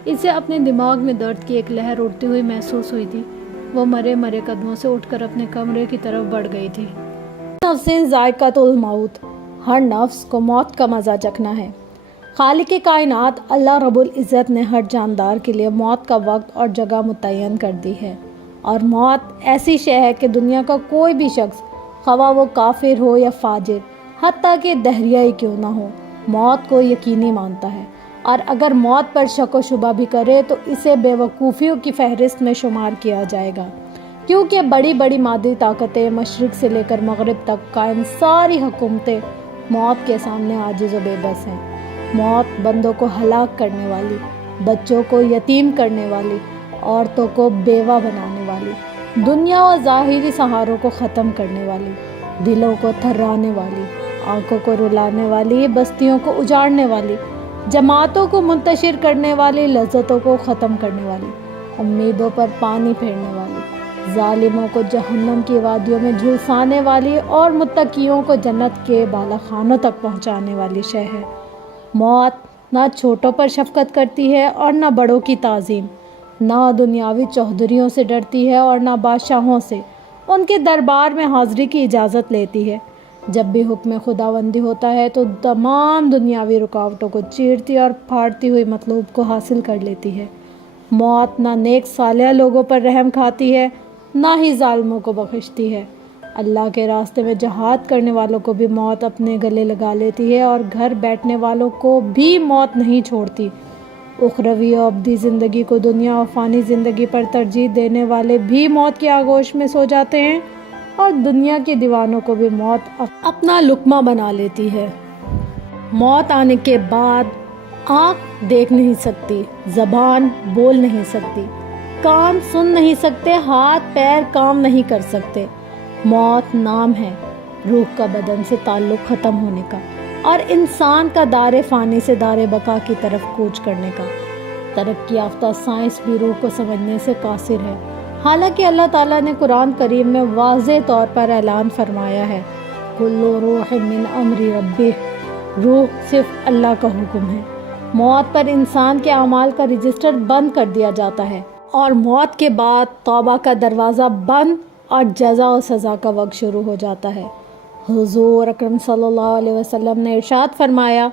اسے اپنے دماغ میں درد کی ایک لہر اٹھتی ہوئی محسوس ہوئی تھی۔ وہ مرے قدموں سے اٹھ کر اپنے کمرے کی طرف بڑھ گئی تھی۔ نفس ذائقۃ الموت، ہر نفس کو موت کا مزہ چکھنا ہے۔ خالق کائنات اللہ رب العزت نے ہر جاندار کے لیے موت کا وقت اور جگہ متعین کر دی ہے، اور موت ایسی شے ہے کہ دنیا کا کوئی بھی شخص، خواہ وہ کافر ہو یا فاجر، حتیٰ کہ دہریہ ہی کیوں نہ ہو، موت کو یقینی مانتا ہے، اور اگر موت پر شک و شبہ بھی کرے تو اسے بے وقوفیوں کی فہرست میں شمار کیا جائے گا، کیونکہ بڑی بڑی مادی طاقتیں، مشرق سے لے کر مغرب تک قائم ساری حکومتیں موت کے سامنے عاجز و بے بس ہیں۔ موت بندوں کو ہلاک کرنے والی، بچوں کو یتیم کرنے والی، عورتوں کو بیوہ بنانے والی، دنیا و ظاہری سہاروں کو ختم کرنے والی، دلوں کو تھرانے والی، آنکھوں کو رلانے والی، بستیوں کو اجاڑنے والی، جماعتوں کو منتشر کرنے والی، لذتوں کو ختم کرنے والی، امیدوں پر پانی پھیرنے والی، ظالموں کو جہنم کی وادیوں میں جھلسانے والی، اور متقیوں کو جنت کے بالا خانوں تک پہنچانے والی شے ہے۔ موت نہ چھوٹوں پر شفقت کرتی ہے اور نہ بڑوں کی تعظیم۔ نہ دنیاوی چوہدریوں سے ڈرتی ہے اور نہ بادشاہوں سے ان کے دربار میں حاضری کی اجازت لیتی ہے۔ جب بھی حکم خداوندی ہوتا ہے تو تمام دنیاوی رکاوٹوں کو چیرتی اور پھاڑتی ہوئی مطلوب کو حاصل کر لیتی ہے۔ موت نہ نیک صالح لوگوں پر رحم کھاتی ہے، نہ ہی ظالموں کو بخشتی ہے۔ اللہ کے راستے میں جہاد کرنے والوں کو بھی موت اپنے گلے لگا لیتی ہے اور گھر بیٹھنے والوں کو بھی موت نہیں چھوڑتی۔ اخروی و ابدی زندگی کو دنیا و فانی زندگی پر ترجیح دینے والے بھی موت کی آغوش میں سو جاتے ہیں اور دنیا کے دیوانوں کو بھی موت اپنا لقمہ بنا لیتی ہے۔ موت آنے کے بعد آنکھ دیکھ نہیں سکتی، زبان بول نہیں سکتی، کان سن نہیں سکتے، ہاتھ پیر کام نہیں کر سکتے۔ موت نام ہے روح کا بدن سے تعلق ختم ہونے کا اور انسان کا دار فانی سے دار بقا کی طرف کوچ کرنے کا۔ ترقی یافتہ سائنس بھی روح کو سمجھنے سے قاصر ہے، حالانکہ اللہ تعالیٰ نے قرآن کریم میں واضح طور پر اعلان فرمایا ہے کل روح من امر ربہ، روح صرف اللہ کا حکم ہے۔ موت پر انسان کے اعمال کا رجسٹر بند کر دیا جاتا ہے اور موت کے بعد توبہ کا دروازہ بند اور جزا و سزا کا وقت شروع ہو جاتا ہے۔ حضور اکرم صلی اللہ علیہ وسلم نے ارشاد فرمایا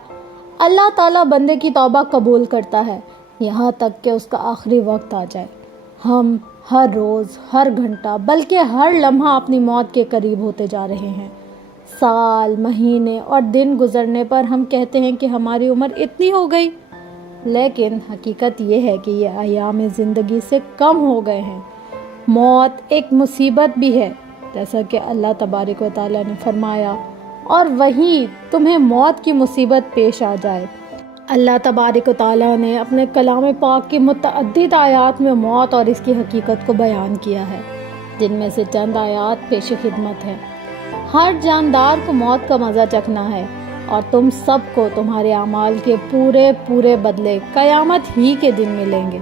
اللہ تعالیٰ بندے کی توبہ قبول کرتا ہے یہاں تک کہ اس کا آخری وقت آ جائے۔ ہم ہر روز، ہر گھنٹہ، بلکہ ہر لمحہ اپنی موت کے قریب ہوتے جا رہے ہیں۔ سال، مہینے اور دن گزرنے پر ہم کہتے ہیں کہ ہماری عمر اتنی ہو گئی، لیکن حقیقت یہ ہے کہ یہ ایام زندگی سے کم ہو گئے ہیں۔ موت ایک مصیبت بھی ہے، جیسا کہ اللہ تبارک و تعالیٰ نے فرمایا، اور وہیں تمہیں موت کی مصیبت پیش آ جائے۔ اللہ تبارک و تعالیٰ نے اپنے کلام پاک کی متعدد آیات میں موت اور اس کی حقیقت کو بیان کیا ہے، جن میں سے چند آیات پیش خدمت ہیں۔ ہر جاندار کو موت کا مزہ چکھنا ہے اور تم سب کو تمہارے اعمال کے پورے بدلے قیامت ہی کے دن ملیں گے۔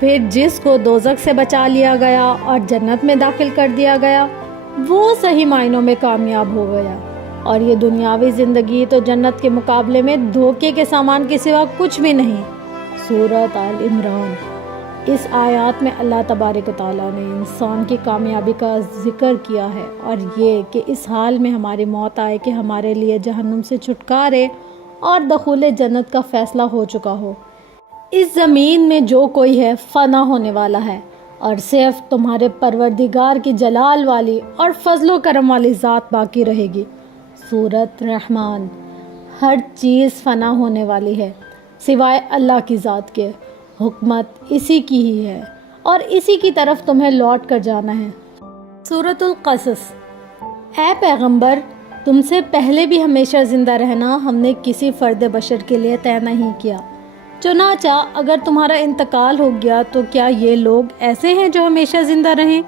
پھر جس کو دوزخ سے بچا لیا گیا اور جنت میں داخل کر دیا گیا وہ صحیح معنوں میں کامیاب ہو گیا، اور یہ دنیاوی زندگی تو جنت کے مقابلے میں دھوکے کے سامان کے سوا کچھ بھی نہیں۔ سورۃ آل عمران۔ اس آیات میں اللہ تبارک و تعالیٰ نے انسان کی کامیابی کا ذکر کیا ہے، اور یہ کہ اس حال میں ہماری موت آئے کہ ہمارے لیے جہنم سے چھٹکارے اور دخول جنت کا فیصلہ ہو چکا ہو۔ اس زمین میں جو کوئی ہے فنا ہونے والا ہے، اور صرف تمہارے پروردگار کی جلال والی اور فضل و کرم والی ذات باقی رہے گی۔ سورۃ رحمان۔ ہر چیز فنا ہونے والی ہے سوائے اللہ کی ذات کے، حکمت اسی کی ہی ہے اور اسی کی طرف تمہیں لوٹ کر جانا ہے۔ سورۃ القصص۔ اے پیغمبر، تم سے پہلے بھی ہمیشہ زندہ رہنا ہم نے کسی فرد بشر کے لیے طے نہیں کیا، چنانچہ اگر تمہارا انتقال ہو گیا تو کیا یہ لوگ ایسے ہیں جو ہمیشہ زندہ رہیں؟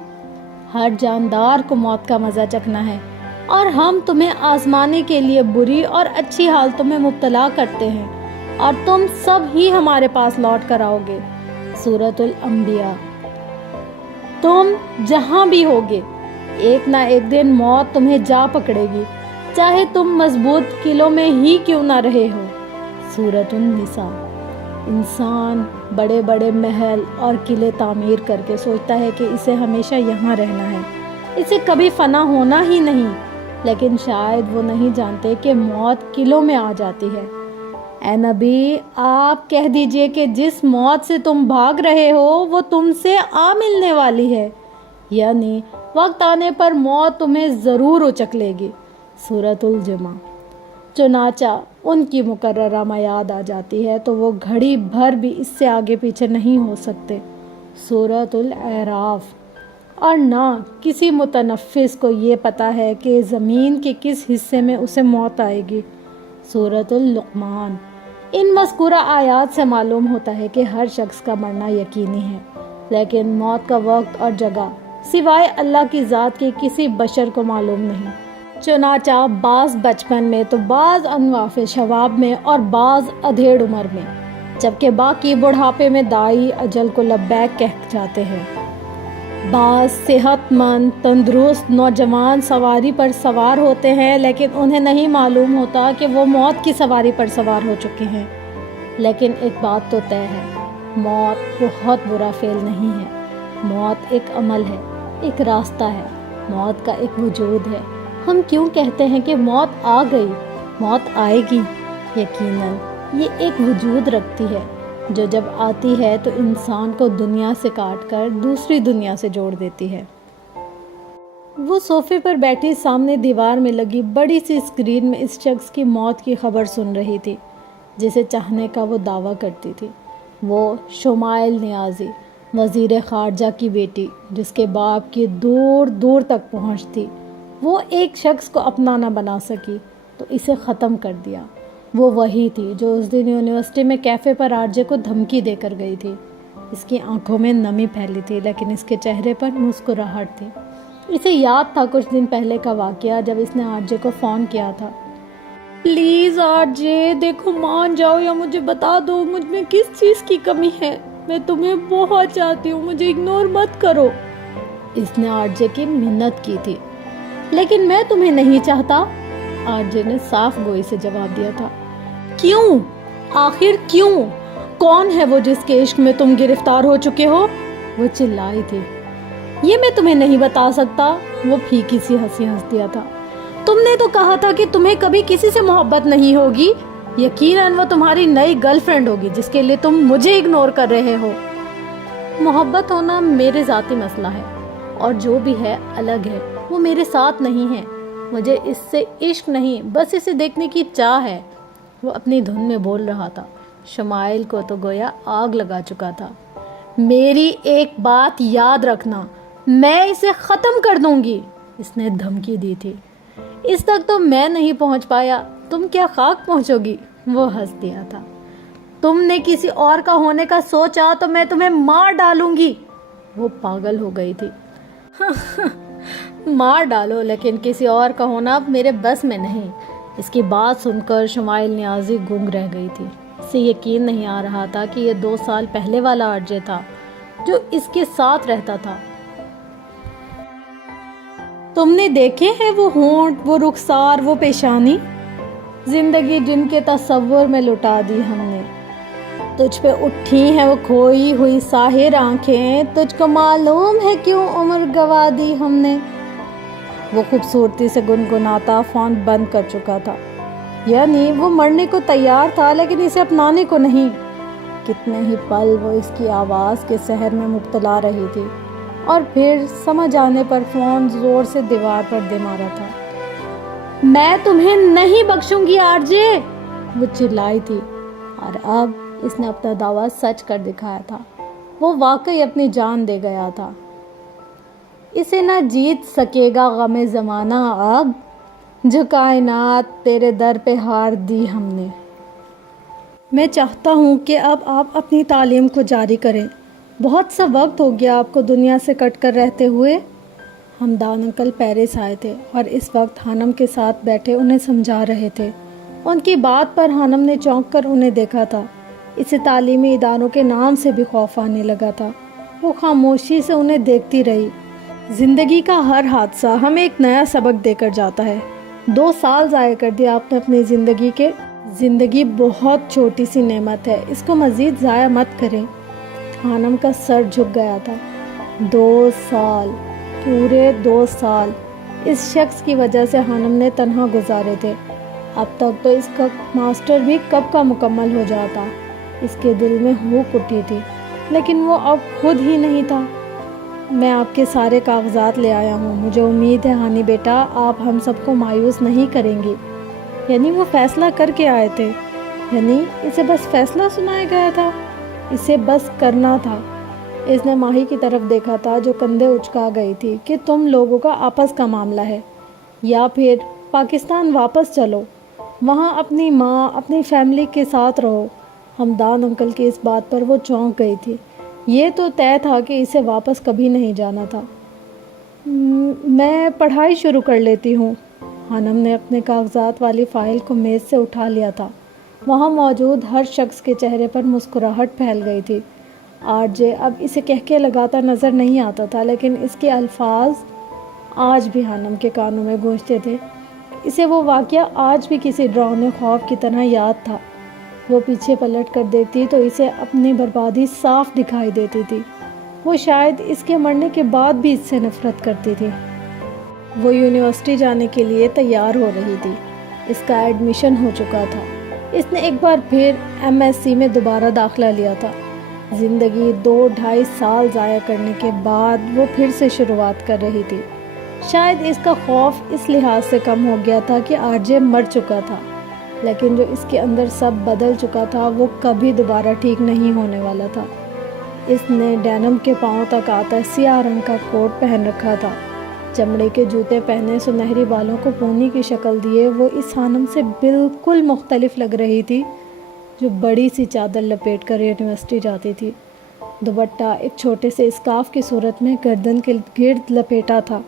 ہر جاندار کو موت کا مزہ چکھنا ہے، اور ہم تمہیں آزمانے کے لیے بری اور اچھی حالتوں میں مبتلا کرتے ہیں، اور تم سب ہی ہمارے پاس لوٹ کر آؤ گے۔ سورۃ الانبیاء۔ تم جہاں بھی ہوگے ایک نہ ایک دن موت تمہیں جا پکڑے گی، چاہے تم مضبوط قلعوں میں ہی کیوں نہ رہے ہو۔ سورۃ النساء۔ انسان بڑے بڑے محل اور قلعے تعمیر کر کے سوچتا ہے کہ اسے ہمیشہ یہاں رہنا ہے، اسے کبھی فنا ہونا ہی نہیں، لیکن شاید وہ نہیں جانتے کہ موت قلعوں میں آ جاتی ہے۔ اے نبی، آپ کہہ دیجئے کہ جس موت سے تم بھاگ رہے ہو وہ تم سے آ ملنے والی ہے، یعنی وقت آنے پر موت تمہیں ضرور اچک لے گی۔ سورۃ الجمعہ۔ چنانچہ ان کی مقررہ میعاد آ جاتی ہے تو وہ گھڑی بھر بھی اس سے آگے پیچھے نہیں ہو سکتے۔ سورۃ الاعراف۔ اور نہ کسی متنفس کو یہ پتہ ہے کہ زمین کے کس حصے میں اسے موت آئے گی۔ سورۃ اللقمان۔ ان مذکورہ آیات سے معلوم ہوتا ہے کہ ہر شخص کا مرنا یقینی ہے، لیکن موت کا وقت اور جگہ سوائے اللہ کی ذات کے کسی بشر کو معلوم نہیں۔ چنانچہ بعض بچپن میں تو بعض انواف شباب میں اور بعض ادھیڑ عمر میں، جبکہ باقی بڑھاپے میں دائی اجل کو لبیک کہہ جاتے ہیں۔ بعض صحت مند تندرست نوجوان سواری پر سوار ہوتے ہیں، لیکن انہیں نہیں معلوم ہوتا کہ وہ موت کی سواری پر سوار ہو چکے ہیں۔ لیکن ایک بات تو طے ہے، موت بہت برا فعل نہیں ہے، موت ایک عمل ہے، ایک راستہ ہے، موت کا ایک وجود ہے۔ ہم کیوں کہتے ہیں کہ موت آ گئی، موت آئے گی؟ یقیناً یہ ایک وجود رکھتی ہے جو جب آتی ہے تو انسان کو دنیا سے کاٹ کر دوسری دنیا سے جوڑ دیتی ہے۔ وہ صوفے پر بیٹھی سامنے دیوار میں لگی بڑی سی اسکرین میں اس شخص کی موت کی خبر سن رہی تھی جسے چاہنے کا وہ دعویٰ کرتی تھی۔ وہ شمائل نیازی، وزیر خارجہ کی بیٹی، جس کے باپ کی دور دور تک پہنچ تھی، وہ ایک شخص کو اپنا نہ بنا سکی تو اسے ختم کر دیا۔ وہ وہی تھی جو اس دن یونیورسٹی میں کیفے پر آرجے کو دھمکی دے کر گئی تھی۔ اس کی آنکھوں میں نمی پھیلی تھی لیکن اس کے چہرے پر مسکراہٹ تھی۔ اسے یاد تھا کچھ دن پہلے کا واقعہ جب اس نے آرجے کو فون کیا تھا۔ پلیز آرجے، دیکھو مان جاؤ یا مجھے بتا دو مجھ میں کس چیز کی کمی ہے، میں تمہیں بہت چاہتی ہوں، مجھے اگنور مت کرو۔ اس نے آرجے کی منت کی تھی۔ لیکن میں تمہیں نہیں چاہتا، آرجے نے صاف گوئی سے جواب دیا تھا۔ کیوں؟ آخر کیوں؟ کون ہے وہ جس کے عشق میں تم گرفتار ہو چکے ہو؟ وہ چلائی تھی۔ یہ میں تمہیں نہیں بتا سکتا، وہ پھیکی سی ہنسی ہنس دیا تھا۔ تم نے تو کہا تھا کہ تمہیں کبھی کسی سے محبت نہیں ہوگی، یقیناً وہ تمہاری نئی گرل فرینڈ ہوگی جس کے لیے تم مجھے اگنور کر رہے ہو۔ محبت ہونا میرے ذاتی مسئلہ ہے اور جو بھی ہے الگ ہے، وہ میرے ساتھ نہیں ہے۔ مجھے اس سے عشق نہیں، بس اسے دیکھنے کی چاہ ہے۔ وہ اپنی دھن میں بول رہا تھا۔ شمائل کو تو گویا آگ لگا چکا تھا۔ میری ایک بات یاد رکھنا، میں اسے ختم کر دوں گی، اس نے دھمکی دی تھی۔ اس تک تو میں نہیں پہنچ پایا، تم کیا خاک پہنچو گی؟ وہ ہنس دیا تھا۔ تم نے کسی اور کا ہونے کا سوچا تو میں تمہیں مار ڈالوں گی۔ وہ پاگل ہو گئی تھی۔ مار ڈالو، لیکن کسی اور کا ہونا اب میرے بس میں نہیں۔ اس کی بات سن کر شمائل نیازی گنگ رہ گئی تھی۔ اسے یقین نہیں آ رہا تھا کہ یہ 2 سال پہلے والا آرجے تھا جو اس کے ساتھ رہتا تھا۔ تم نے دیکھے ہیں وہ ہونٹ، وہ رخسار، وہ پیشانی؟ زندگی جن کے تصور میں لٹا دی ہم نے۔ تجھ پہ اٹھی ہیں وہ کھوئی ہوئی ساحر آنکھیں، تجھ کو معلوم ہے کیوں عمر گوا دی ہم نے۔ وہ خوبصورتی سے گنگناتا فون بند کر چکا تھا، یعنی وہ مرنے کو تیار تھا لیکن اسے اپنانے کو نہیں۔ کتنے ہی پل وہ اس کی آواز کے سحر میں مبتلا رہی تھی اور پھر سمجھ آنے پر فون زور سے دیوار پر دے مارا تھا۔ میں تمہیں نہیں بخشوں گی آرجے، وہ چلائی تھی۔ اور اب اس نے اپنا دعویٰ سچ کر دکھایا تھا۔ وہ واقعی اپنی جان دے گیا تھا۔ اسے نہ جیت سکے گا غم زمانہ اب، جو کائنات تیرے در پہ ہار دی ہم نے۔ میں چاہتا ہوں کہ اب آپ اپنی تعلیم کو جاری کریں، بہت سا وقت ہو گیا آپ کو دنیا سے کٹ کر رہتے ہوئے۔ ہمدان انکل پیرس آئے تھے اور اس وقت ہانم کے ساتھ بیٹھے انہیں سمجھا رہے تھے۔ ان کی بات پر ہانم نے چونک کر انہیں دیکھا تھا۔ اسے تعلیمی اداروں کے نام سے بھی خوف آنے لگا تھا۔ وہ خاموشی سے انہیں دیکھتی رہی۔ زندگی کا ہر حادثہ ہمیں ایک نیا سبق دے کر جاتا ہے۔ 2 سال ضائع کر دیا آپ نے اپنی زندگی کے۔ زندگی بہت چھوٹی سی نعمت ہے، اس کو مزید ضائع مت کریں۔ ہانم کا سر جھک گیا تھا۔ 2 سال، پورے 2 سال اس شخص کی وجہ سے ہانم نے تنہا گزارے تھے۔ اب تک تو اس کا ماسٹر بھی کب کا مکمل ہو جاتا۔ اس کے دل میں ہوک اٹھی تھی لیکن وہ اب خود ہی نہیں تھا۔ میں آپ کے سارے کاغذات لے آیا ہوں، مجھے امید ہے ہانی بیٹا آپ ہم سب کو مایوس نہیں کریں گی۔ یعنی وہ فیصلہ کر کے آئے تھے، یعنی اسے بس فیصلہ سنایا گیا تھا، اسے بس کرنا تھا۔ اس نے ماہی کی طرف دیکھا تھا جو کندھے اچکا گئی تھی کہ تم لوگوں کا آپس کا معاملہ ہے، یا پھر پاکستان واپس چلو، وہاں اپنی ماں اپنی فیملی کے ساتھ رہو۔ ہمدان انکل کی اس بات پر وہ چونک گئی تھی۔ یہ تو طے تھا کہ اسے واپس کبھی نہیں جانا تھا۔ میں پڑھائی شروع کر لیتی ہوں۔ ہانم نے اپنے کاغذات والی فائل کو میز سے اٹھا لیا تھا۔ وہاں موجود ہر شخص کے چہرے پر مسکراہٹ پھیل گئی تھی۔ آرجے اب اسے کہکے لگاتا نظر نہیں آتا تھا لیکن اس کے الفاظ آج بھی ہانم کے کانوں میں گونجتے تھے۔ اسے وہ واقعہ آج بھی کسی ڈراؤنے خوف کی طرح یاد تھا۔ وہ پیچھے پلٹ کر دیکھتی تو اسے اپنی بربادی صاف دکھائی دیتی تھی۔ وہ شاید اس کے مرنے کے بعد بھی اس سے نفرت کرتی تھی۔ وہ یونیورسٹی جانے کے لیے تیار ہو رہی تھی۔ اس کا ایڈمیشن ہو چکا تھا۔ اس نے ایک بار پھر MSc میں دوبارہ داخلہ لیا تھا۔ زندگی 2-2.5 سال ضائع کرنے کے بعد وہ پھر سے شروعات کر رہی تھی۔ شاید اس کا خوف اس لحاظ سے کم ہو گیا تھا کہ RJ مر چکا تھا، لیکن جو اس کے اندر سب بدل چکا تھا وہ کبھی دوبارہ ٹھیک نہیں ہونے والا تھا۔ اس نے ڈینم کے پاؤں تک آتا سیاہ رنگ کا کوٹ پہن رکھا تھا، چمڑے کے جوتے پہنے، سنہری بالوں کو پونی کی شکل دیے وہ اس خانم سے بالکل مختلف لگ رہی تھی جو بڑی سی چادر لپیٹ کر یونیورسٹی جاتی تھی۔ دوپٹہ ایک چھوٹے سے اسکارف کی صورت میں گردن کے گرد لپیٹا تھا۔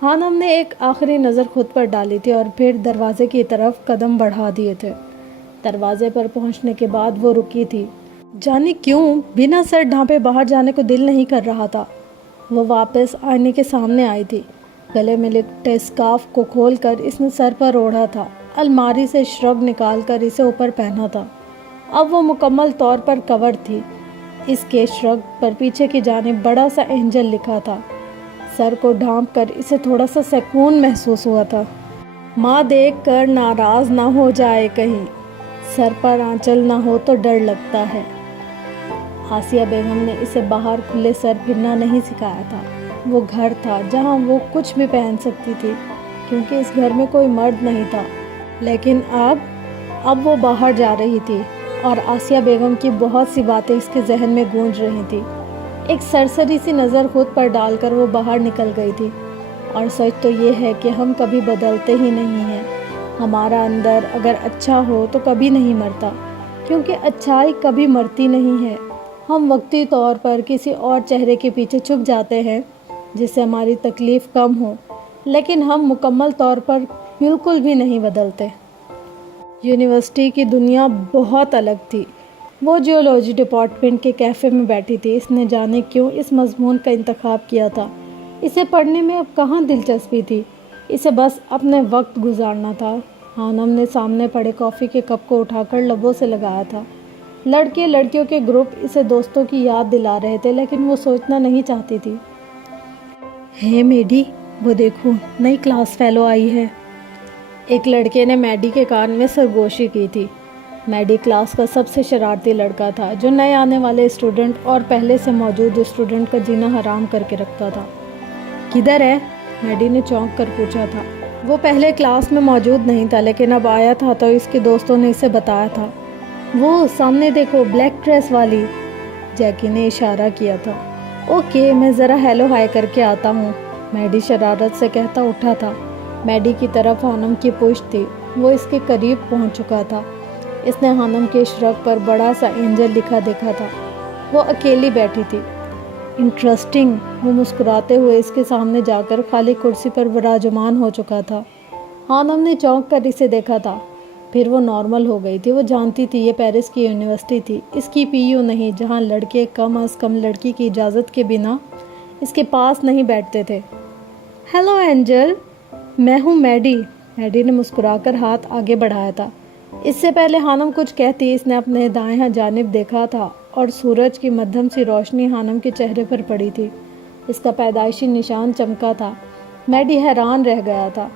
خانم نے ایک آخری نظر خود پر ڈالی تھی اور پھر دروازے کی طرف قدم بڑھا دیے تھے۔ دروازے پر پہنچنے کے بعد وہ رکی تھی۔ جانے کیوں بنا سر ڈھانپے باہر جانے کو دل نہیں کر رہا تھا۔ وہ واپس آئینے کے سامنے آئی تھی۔ گلے میں لپٹے اسکارف کو کھول کر اس نے سر پر اوڑھا تھا، الماری سے شرگ نکال کر اسے اوپر پہنا تھا۔ اب وہ مکمل طور پر کور تھی۔ اس کے شرگ پر پیچھے کی جانب بڑا سا اینجل لکھا تھا۔ سر کو ڈھانپ کر اسے تھوڑا سا سکون محسوس ہوا تھا۔ ماں دیکھ کر ناراض نہ ہو جائے کہیں، سر پر آنچل نہ ہو تو ڈر لگتا ہے۔ آسیہ بیگم نے اسے باہر کھلے سر پھرنا نہیں سکھایا تھا۔ وہ گھر تھا جہاں وہ کچھ بھی پہن سکتی تھی کیونکہ اس گھر میں کوئی مرد نہیں تھا، لیکن اب وہ باہر جا رہی تھی اور آسیہ بیگم کی بہت سی باتیں اس کے ذہن میں گونج رہی تھی۔ ایک سرسری سی نظر خود پر ڈال کر وہ باہر نکل گئی تھی۔ اور سچ تو یہ ہے کہ ہم کبھی بدلتے ہی نہیں ہیں۔ ہمارا اندر اگر اچھا ہو تو کبھی نہیں مرتا، کیونکہ اچھائی کبھی مرتی نہیں ہے۔ ہم وقتی طور پر کسی اور چہرے کے پیچھے چھپ جاتے ہیں جس سے ہماری تکلیف کم ہو، لیکن ہم مکمل طور پر بالکل بھی نہیں بدلتے۔ یونیورسٹی کی دنیا بہت الگ تھی۔ وہ جیولوجی ڈپارٹمنٹ کے کیفے میں بیٹھی تھی۔ اس نے جانے کیوں اس مضمون کا انتخاب کیا تھا۔ اسے پڑھنے میں اب کہاں دلچسپی تھی، اسے بس اپنے وقت گزارنا تھا۔ خانم نے سامنے پڑے کافی کے کپ کو اٹھا کر لبوں سے لگایا تھا۔ لڑکے لڑکیوں کے گروپ اسے دوستوں کی یاد دلا رہے تھے، لیکن وہ سوچنا نہیں چاہتی تھی۔ ہے میڈی، وہ دیکھو نئی کلاس فیلو آئی ہے۔ ایک لڑکے نے میڈی کے کان میں سرگوشی کی تھی۔ میڈی کلاس کا سب سے شرارتی لڑکا تھا جو نئے آنے والے اسٹوڈنٹ اور پہلے سے موجود اسٹوڈنٹ کا جینا حرام کر کے رکھتا تھا۔ کدھر ہے؟ میڈی نے چونک کر پوچھا تھا۔ وہ پہلے کلاس میں موجود نہیں تھا، لیکن اب آیا تھا تو اس کے دوستوں نے اسے بتایا تھا۔ وہ سامنے دیکھو، بلیک ڈریس والی، جیکی نے اشارہ کیا تھا۔ اوکے، میں ذرا ہیلو ہائی کر کے آتا ہوں، میڈی شرارت سے کہتا اٹھا تھا۔ میڈی کی طرف خانم کی پشت تھی، وہ اس کے قریب پہنچ چکا تھا۔ اس نے خانم کے شرگ پر بڑا سا اینجل لکھا دیکھا تھا۔ وہ اکیلی بیٹھی تھی۔ انٹرسٹنگ، وہ مسکراتے ہوئے اس کے سامنے جا کر خالی کرسی پر براجمان ہو چکا تھا۔ خانم نے چونک کر اسے دیکھا تھا، پھر وہ نارمل ہو گئی تھی۔ وہ جانتی تھی یہ پیرس کی یونیورسٹی تھی، اس کی PU نہیں، جہاں لڑکے کم از کم لڑکی کی اجازت کے بنا اس کے پاس نہیں بیٹھتے تھے۔ ہیلو اینجل، میں ہوں میڈی، میڈی نے مسکرا کر ہاتھ آگے بڑھایا تھا۔ اس سے پہلے خانم کچھ کہتی اس نے اپنے دائیں جانب دیکھا تھا اور سورج کی مدھم سی روشنی خانم کے چہرے پر پڑی تھی۔ اس کا پیدائشی نشان چمکا تھا۔ میڈی حیران رہ گیا تھا۔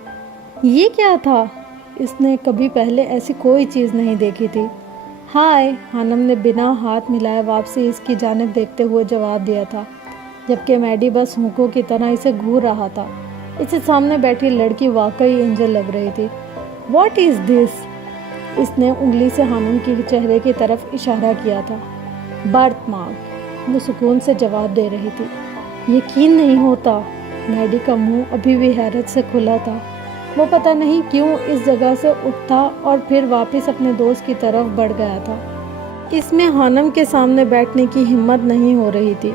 یہ کیا تھا؟ اس نے کبھی پہلے ایسی کوئی چیز نہیں دیکھی تھی۔ ہائے، خانم نے بنا ہاتھ ملائے واپسی اس کی جانب دیکھتے ہوئے جواب دیا تھا، جبکہ میڈی بس ہونکوں کی طرح اسے گھور رہا تھا۔ اسے سامنے بیٹھی لڑکی واقعی اینجل لگ رہی تھی۔ واٹ از دس؟ اس نے انگلی سے خانم کے چہرے کی طرف اشارہ کیا تھا۔ برتھ مارک، وہ سکون سے جواب دے رہی تھی۔ یقین نہیں ہوتا، میڈی کا منہ ابھی بھی حیرت سے کھلا تھا۔ وہ پتہ نہیں کیوں اس جگہ سے اٹھا اور پھر واپس اپنے دوست کی طرف بڑھ گیا تھا۔ اس میں خانم کے سامنے بیٹھنے کی ہمت نہیں ہو رہی تھی،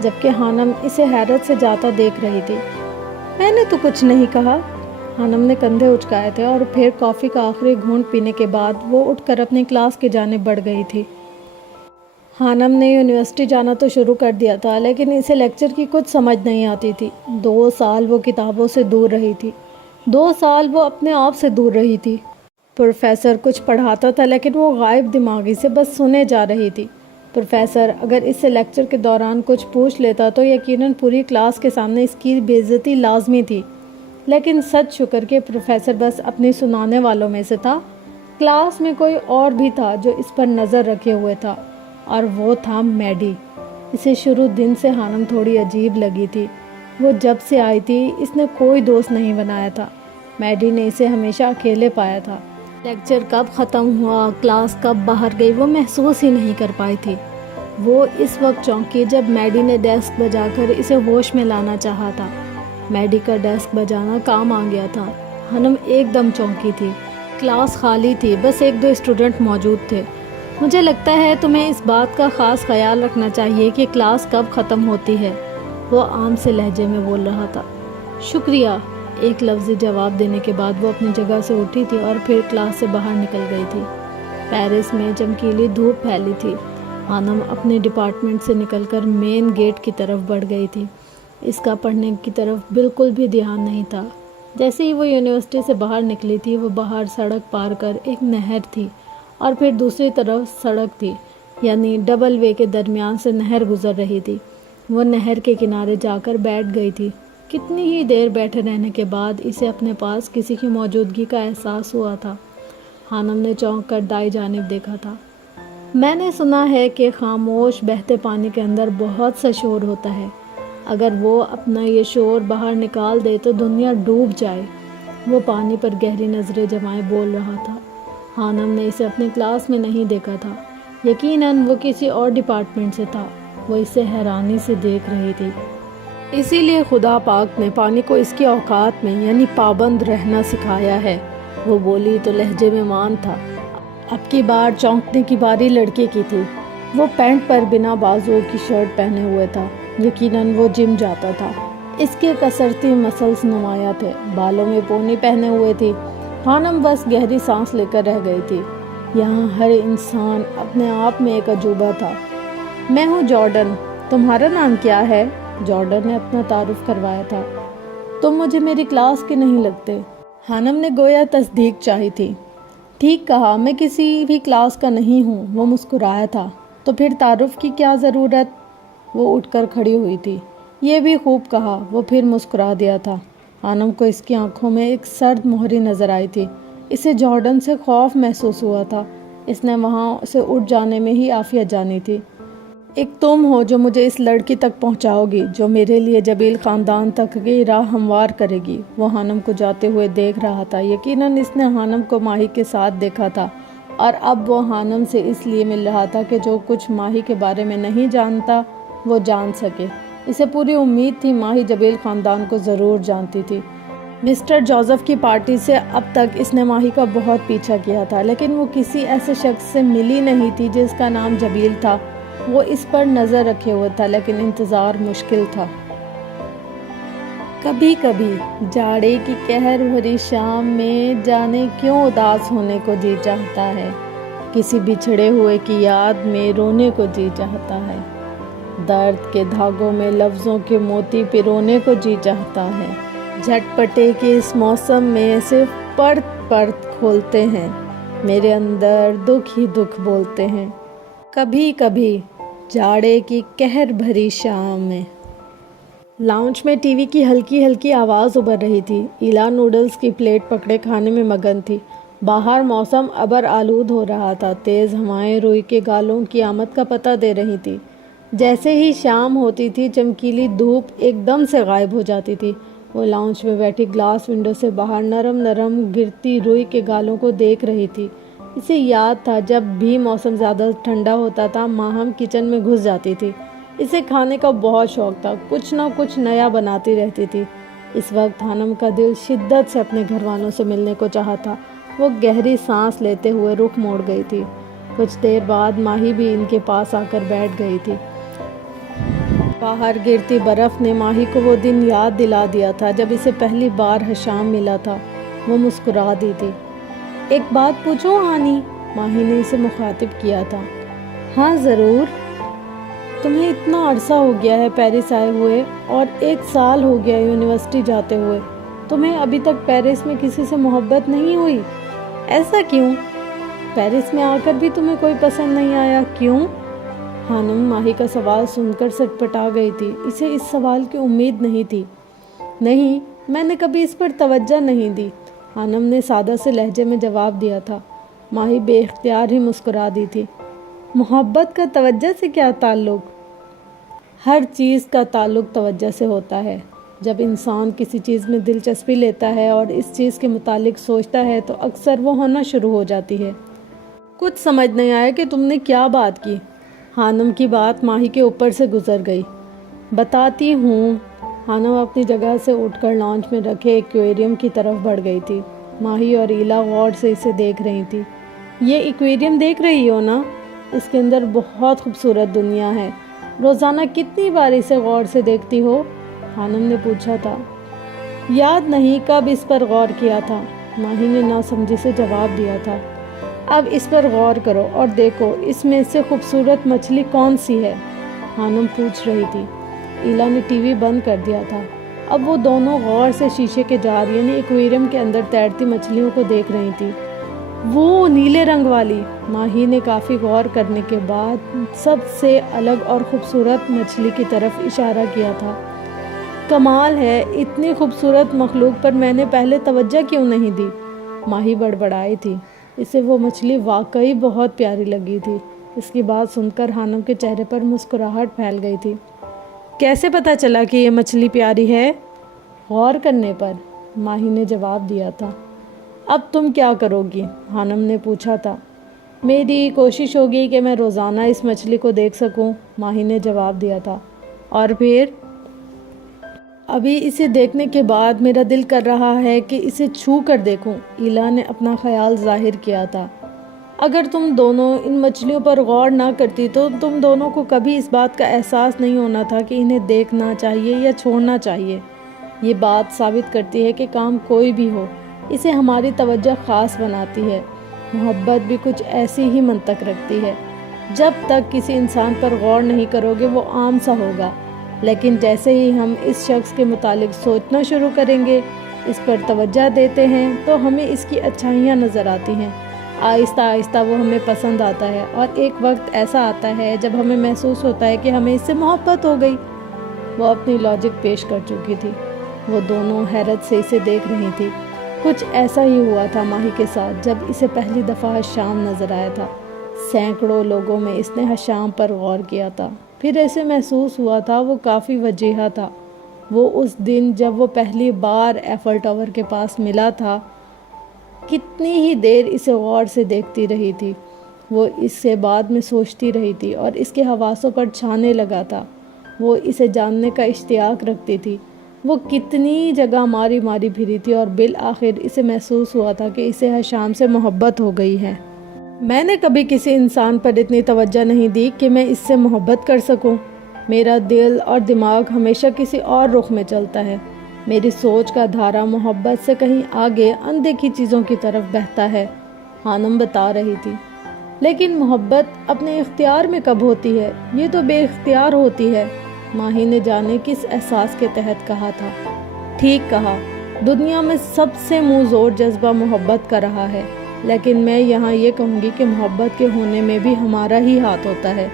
جبکہ خانم اسے حیرت سے جاتا دیکھ رہی تھی۔ میں نے تو کچھ نہیں کہا۔ خانم نے کندھے اچکائے تھے اور پھر کافی کا آخری گھونٹ پینے کے بعد وہ اٹھ کر اپنی کلاس کی جانب بڑھ گئی تھی۔ خانم نے یونیورسٹی جانا تو شروع کر دیا تھا، لیکن اسے لیکچر کی کچھ سمجھ نہیں آتی تھی۔ 2 سال وہ کتابوں سے دور رہی تھی، 2 سال وہ اپنے آپ سے دور رہی تھی۔ پروفیسر کچھ پڑھاتا تھا لیکن وہ غائب دماغی سے بس سنے جا رہی تھی۔ پروفیسر اگر اس سے لیکچر کے دوران کچھ پوچھ لیتا تو یقیناً پوری کلاس کے سامنے اس کی بے عزتی لازمی تھی، لیکن سچ شکر کہ پروفیسر بس اپنی سنانے والوں میں سے تھا۔ کلاس میں کوئی اور بھی تھا جو اس پر نظر رکھے ہوئے تھا، اور وہ تھا میڈی۔ اسے شروع دن سے ہانم تھوڑی عجیب لگی تھی۔ وہ جب سے آئی تھی اس نے کوئی دوست نہیں بنایا تھا۔ میڈی نے اسے ہمیشہ اکیلے پایا تھا۔ لیکچر کب ختم ہوا، کلاس کب باہر گئی، وہ محسوس ہی نہیں کر پائی تھی۔ وہ اس وقت چونکی جب میڈی نے ڈیسک بجا کر اسے ہوش میں لانا چاہا تھا۔ میڈی کا ڈیسک بجانا کام آ گیا تھا۔ ہانم ایک دم چونکی تھی۔ کلاس خالی تھی، بس ایک دو اسٹوڈنٹ موجود تھے۔ مجھے لگتا ہے تمہیں اس بات کا خاص خیال رکھنا چاہیے کہ کلاس کب ختم ہوتی ہے، وہ عام سے لہجے میں بول رہا تھا۔ شکریہ، ایک لفظی جواب دینے کے بعد وہ اپنی جگہ سے اٹھی تھی اور پھر کلاس سے باہر نکل گئی تھی۔ پیرس میں چمکیلی دھوپ پھیلی تھی۔ ہانم اپنے ڈپارٹمنٹ سے نکل کر مین گیٹ کی طرف بڑھ گئی تھی۔ اس کا پڑھنے کی طرف بالکل بھی دھیان نہیں تھا۔ جیسے ہی وہ یونیورسٹی سے باہر نکلی تھی، وہ باہر سڑک پار کر ایک نہر تھی اور پھر دوسری طرف سڑک تھی، یعنی ڈبل وے کے درمیان سے نہر گزر رہی تھی۔ وہ نہر کے کنارے جا کر بیٹھ گئی تھی۔ کتنی ہی دیر بیٹھے رہنے کے بعد اسے اپنے پاس کسی کی موجودگی کا احساس ہوا تھا۔ ہانم نے چونک کر دائیں جانب دیکھا تھا۔ میں نے سنا ہے کہ خاموش بہتے پانی کے اندر بہت سا شور ہوتا ہے۔ اگر وہ اپنا یہ شور باہر نکال دے تو دنیا ڈوب جائے۔ وہ پانی پر گہری نظریں جمائے بول رہا تھا۔ ہانم نے اسے اپنی کلاس میں نہیں دیکھا تھا۔ یقیناً وہ کسی اور ڈپارٹمنٹ سے تھا۔ وہ اسے حیرانی سے دیکھ رہی تھی۔ اسی لیے خدا پاک نے پانی کو اس کی اوقات میں یعنی پابند رہنا سکھایا ہے، وہ بولی تو لہجے میں مان تھا۔ اب کی بار چونکنے کی باری لڑکے کی تھی۔ وہ پینٹ پر بنا بازو کی شرٹ پہنے ہوئے تھا۔ یقیناً وہ جم جاتا تھا۔ اس کے کسرتی مسلز نمایاں تھے۔ بالوں میں پونی پہنے ہوئے تھی۔ ہانم بس گہری سانس لے کر رہ گئی تھی۔ یہاں ہر انسان اپنے آپ میں ایک عجوبہ تھا۔ میں ہوں جارڈن، تمہارا نام کیا ہے؟ جارڈن نے اپنا تعارف کروایا تھا۔ تم مجھے میری کلاس کے نہیں لگتے۔ ہانم نے گویا تصدیق چاہی تھی۔ ٹھیک کہا، میں کسی بھی کلاس کا نہیں ہوں، وہ مسکرایا تھا۔ تو پھر تعارف کی کیا ضرورت؟ وہ اٹھ کر کھڑی ہوئی تھی۔ یہ بھی خوب کہا، وہ پھر مسکرا دیا تھا۔ ہانم کو اس کی آنکھوں میں ایک سرد مہری نظر آئی تھی۔ اسے جارڈن سے خوف محسوس ہوا تھا۔ اس نے وہاں سے اٹھ جانے میں ہی عافیت جانی تھی۔ ایک تم ہو جو مجھے اس لڑکی تک پہنچاؤ گی جو میرے لیے جبیل خاندان تک کی راہ ہموار کرے گی۔ وہ ہانم کو جاتے ہوئے دیکھ رہا تھا۔ یقیناً اس نے ہانم کو ماہی کے ساتھ دیکھا تھا اور اب وہ ہانم سے اس لیے مل رہا تھا کہ جو کچھ ماہی کے بارے میں نہیں جانتا وہ جان سکے۔ اسے پوری امید تھی ماہی جبیل خاندان کو ضرور جانتی تھی۔ مسٹر جوزف کی پارٹی سے اب تک اس نے ماہی کا بہت پیچھا کیا تھا، لیکن وہ کسی ایسے شخص سے ملی نہیں تھی جس کا نام جبیل تھا۔ وہ اس پر نظر رکھے ہوئے تھا، لیکن انتظار مشکل تھا۔ کبھی کبھی جاڑے کی قہر بھری شام میں جانے کیوں اداس ہونے کو جی چاہتا ہے، کسی بچھڑے ہوئے کی یاد میں رونے کو جی چاہتا ہے، درد کے دھاگوں میں لفظوں کے موتی پرونے کو جی چاہتا ہے۔ جھٹ پٹے کے اس موسم میں صرف پرت پرت کھولتے ہیں، میرے اندر دکھ ہی دکھ بولتے ہیں۔ کبھی کبھی جاڑے کی قہر بھری شام میں۔ لاؤنج میں ٹی وی کی ہلکی ہلکی آواز ابھر رہی تھی۔ ایلا نوڈلز کی پلیٹ پکڑے کھانے میں مگن تھی۔ باہر موسم ابر آلود ہو رہا تھا۔ تیز ہوائیں روئی کے گالوں کی آمد کا پتہ دے رہی تھی۔ جیسے ہی شام ہوتی تھی چمکیلی دھوپ ایک دم سے غائب ہو جاتی تھی۔ وہ لاؤنج میں بیٹھی گلاس ونڈو سے باہر نرم نرم گرتی روئی کے گالوں کو دیکھ رہی تھی۔ اسے یاد تھا جب بھی موسم زیادہ ٹھنڈا ہوتا تھا ماہم کچن میں گھس جاتی تھی۔ اسے کھانے کا بہت شوق تھا، کچھ نہ کچھ نیا بناتی رہتی تھی۔ اس وقت ہانم کا دل شدت سے اپنے گھر والوں سے ملنے کو چاہا تھا۔ وہ گہری سانس لیتے ہوئے رخ موڑ گئی تھی۔ کچھ دیر بعد ماہی بھی ان کے پاس آ کر بیٹھ گئی تھی۔ باہر گرتی برف نے ماہی کو وہ دن یاد دلا دیا تھا جب اسے پہلی بار حشام ملا تھا۔ وہ مسکرا دی تھی۔ ایک بات پوچھوں ہانی؟ ماہی نے اسے مخاطب کیا تھا۔ ہاں ضرور۔ تمہیں اتنا عرصہ ہو گیا ہے پیرس آئے ہوئے اور 1 سال ہو گیا یونیورسٹی جاتے ہوئے، تمہیں ابھی تک پیرس میں کسی سے محبت نہیں ہوئی؟ ایسا کیوں؟ پیرس میں آ کر بھی تمہیں کوئی پسند نہیں آیا، کیوں؟ خانم ماہی کا سوال سن کر سٹپٹا گئی تھی۔ اسے اس سوال کی امید نہیں تھی۔ نہیں، میں نے کبھی اس پر توجہ نہیں دی، خانم نے سادہ سے لہجے میں جواب دیا تھا۔ ماہی بے اختیار ہی مسکرا دی تھی۔ محبت کا توجہ سے کیا تعلق؟ ہر چیز کا تعلق توجہ سے ہوتا ہے۔ جب انسان کسی چیز میں دلچسپی لیتا ہے اور اس چیز کے متعلق سوچتا ہے تو اکثر وہ ہونا شروع ہو جاتی ہے۔ کچھ سمجھ نہیں آیا کہ تم نے کیا بات کی۔ خانم کی بات ماہی کے اوپر سے گزر گئی۔ بتاتی ہوں۔ خانم اپنی جگہ سے اٹھ کر لانچ میں رکھے ایکویریم کی طرف بڑھ گئی تھی۔ ماہی اور ایلا غور سے اسے دیکھ رہی تھی۔ یہ ایکویریم دیکھ رہی ہو نا؟ اس کے اندر بہت خوبصورت دنیا ہے۔ روزانہ کتنی بار اسے غور سے دیکھتی ہو؟ خانم نے پوچھا تھا۔ یاد نہیں کب اس پر غور کیا تھا، ماہی نے ناسمجھی سے جواب دیا تھا۔ اب اس پر غور کرو اور دیکھو اس میں سے خوبصورت مچھلی کون سی ہے؟ خانم پوچھ رہی تھی۔ ایلا نے ٹی وی بند کر دیا تھا۔ اب وہ دونوں غور سے شیشے کے جار یعنی ایکویریم کے اندر تیرتی مچھلیوں کو دیکھ رہی تھی۔ وہ نیلے رنگ والی، ماہی نے کافی غور کرنے کے بعد سب سے الگ اور خوبصورت مچھلی کی طرف اشارہ کیا تھا۔ کمال ہے، اتنی خوبصورت مخلوق پر میں نے پہلے توجہ کیوں نہیں دی؟ ماہی بڑبڑائی تھی۔ اسے وہ مچھلی واقعی بہت پیاری لگی تھی۔ اس کی بات سن کر خانم کے چہرے پر مسکراہٹ پھیل گئی تھی۔ کیسے پتہ چلا کہ یہ مچھلی پیاری ہے؟ غور کرنے پر، ماہی نے جواب دیا تھا۔ اب تم کیا کرو گی؟ خانم نے پوچھا تھا۔ میری کوشش ہوگی کہ میں روزانہ اس مچھلی کو دیکھ سکوں، ماہی نے جواب دیا تھا۔ اور پھر؟ ابھی اسے دیکھنے کے بعد میرا دل کر رہا ہے کہ اسے چھو کر دیکھوں، ایلا نے اپنا خیال ظاہر کیا تھا۔ اگر تم دونوں ان مچھلیوں پر غور نہ کرتی تو تم دونوں کو کبھی اس بات کا احساس نہیں ہونا تھا کہ انہیں دیکھنا چاہیے یا چھوڑنا چاہیے۔ یہ بات ثابت کرتی ہے کہ کام کوئی بھی ہو، اسے ہماری توجہ خاص بناتی ہے۔ محبت بھی کچھ ایسی ہی منطق رکھتی ہے۔ جب تک کسی انسان پر غور نہیں کرو گے وہ عام سا ہوگا، لیکن جیسے ہی ہم اس شخص کے متعلق سوچنا شروع کریں گے، اس پر توجہ دیتے ہیں تو ہمیں اس کی اچھائیاں نظر آتی ہیں۔ آہستہ آہستہ وہ ہمیں پسند آتا ہے اور ایک وقت ایسا آتا ہے جب ہمیں محسوس ہوتا ہے کہ ہمیں اس سے محبت ہو گئی۔ وہ اپنی لاجک پیش کر چکی تھی۔ وہ دونوں حیرت سے اسے دیکھ رہی تھی۔ کچھ ایسا ہی ہوا تھا ماہی کے ساتھ جب اسے پہلی دفعہ حشام نظر آیا تھا۔ سینکڑوں لوگوں میں اس نے حشام پر غور کیا تھا، پھر ایسے محسوس ہوا تھا وہ کافی وجیحہ تھا۔ وہ اس دن جب وہ پہلی بار ایفل ٹاور کے پاس ملا تھا، کتنی ہی دیر اسے غور سے دیکھتی رہی تھی۔ وہ اس سے بعد میں سوچتی رہی تھی اور اس کے حواسوں پر چھانے لگا تھا۔ وہ اسے جاننے کا اشتیاق رکھتی تھی۔ وہ کتنی جگہ ماری ماری پھری تھی اور بالآخر اسے محسوس ہوا تھا کہ اسے حشام سے محبت ہو گئی ہے۔ میں نے کبھی کسی انسان پر اتنی توجہ نہیں دی کہ میں اس سے محبت کر سکوں۔ میرا دل اور دماغ ہمیشہ کسی اور رخ میں چلتا ہے۔ میری سوچ کا دھارا محبت سے کہیں آگے اندیکھی چیزوں کی طرف بہتا ہے، خانم بتا رہی تھی۔ لیکن محبت اپنے اختیار میں کب ہوتی ہے؟ یہ تو بے اختیار ہوتی ہے، ماہی نے جانے کس احساس کے تحت کہا تھا۔ ٹھیک کہا، دنیا میں سب سے منہ زور جذبہ محبت کا رہا ہے، لیکن میں یہاں یہ کہوں گی کہ محبت کے ہونے میں بھی ہمارا ہی ہاتھ ہوتا ہے۔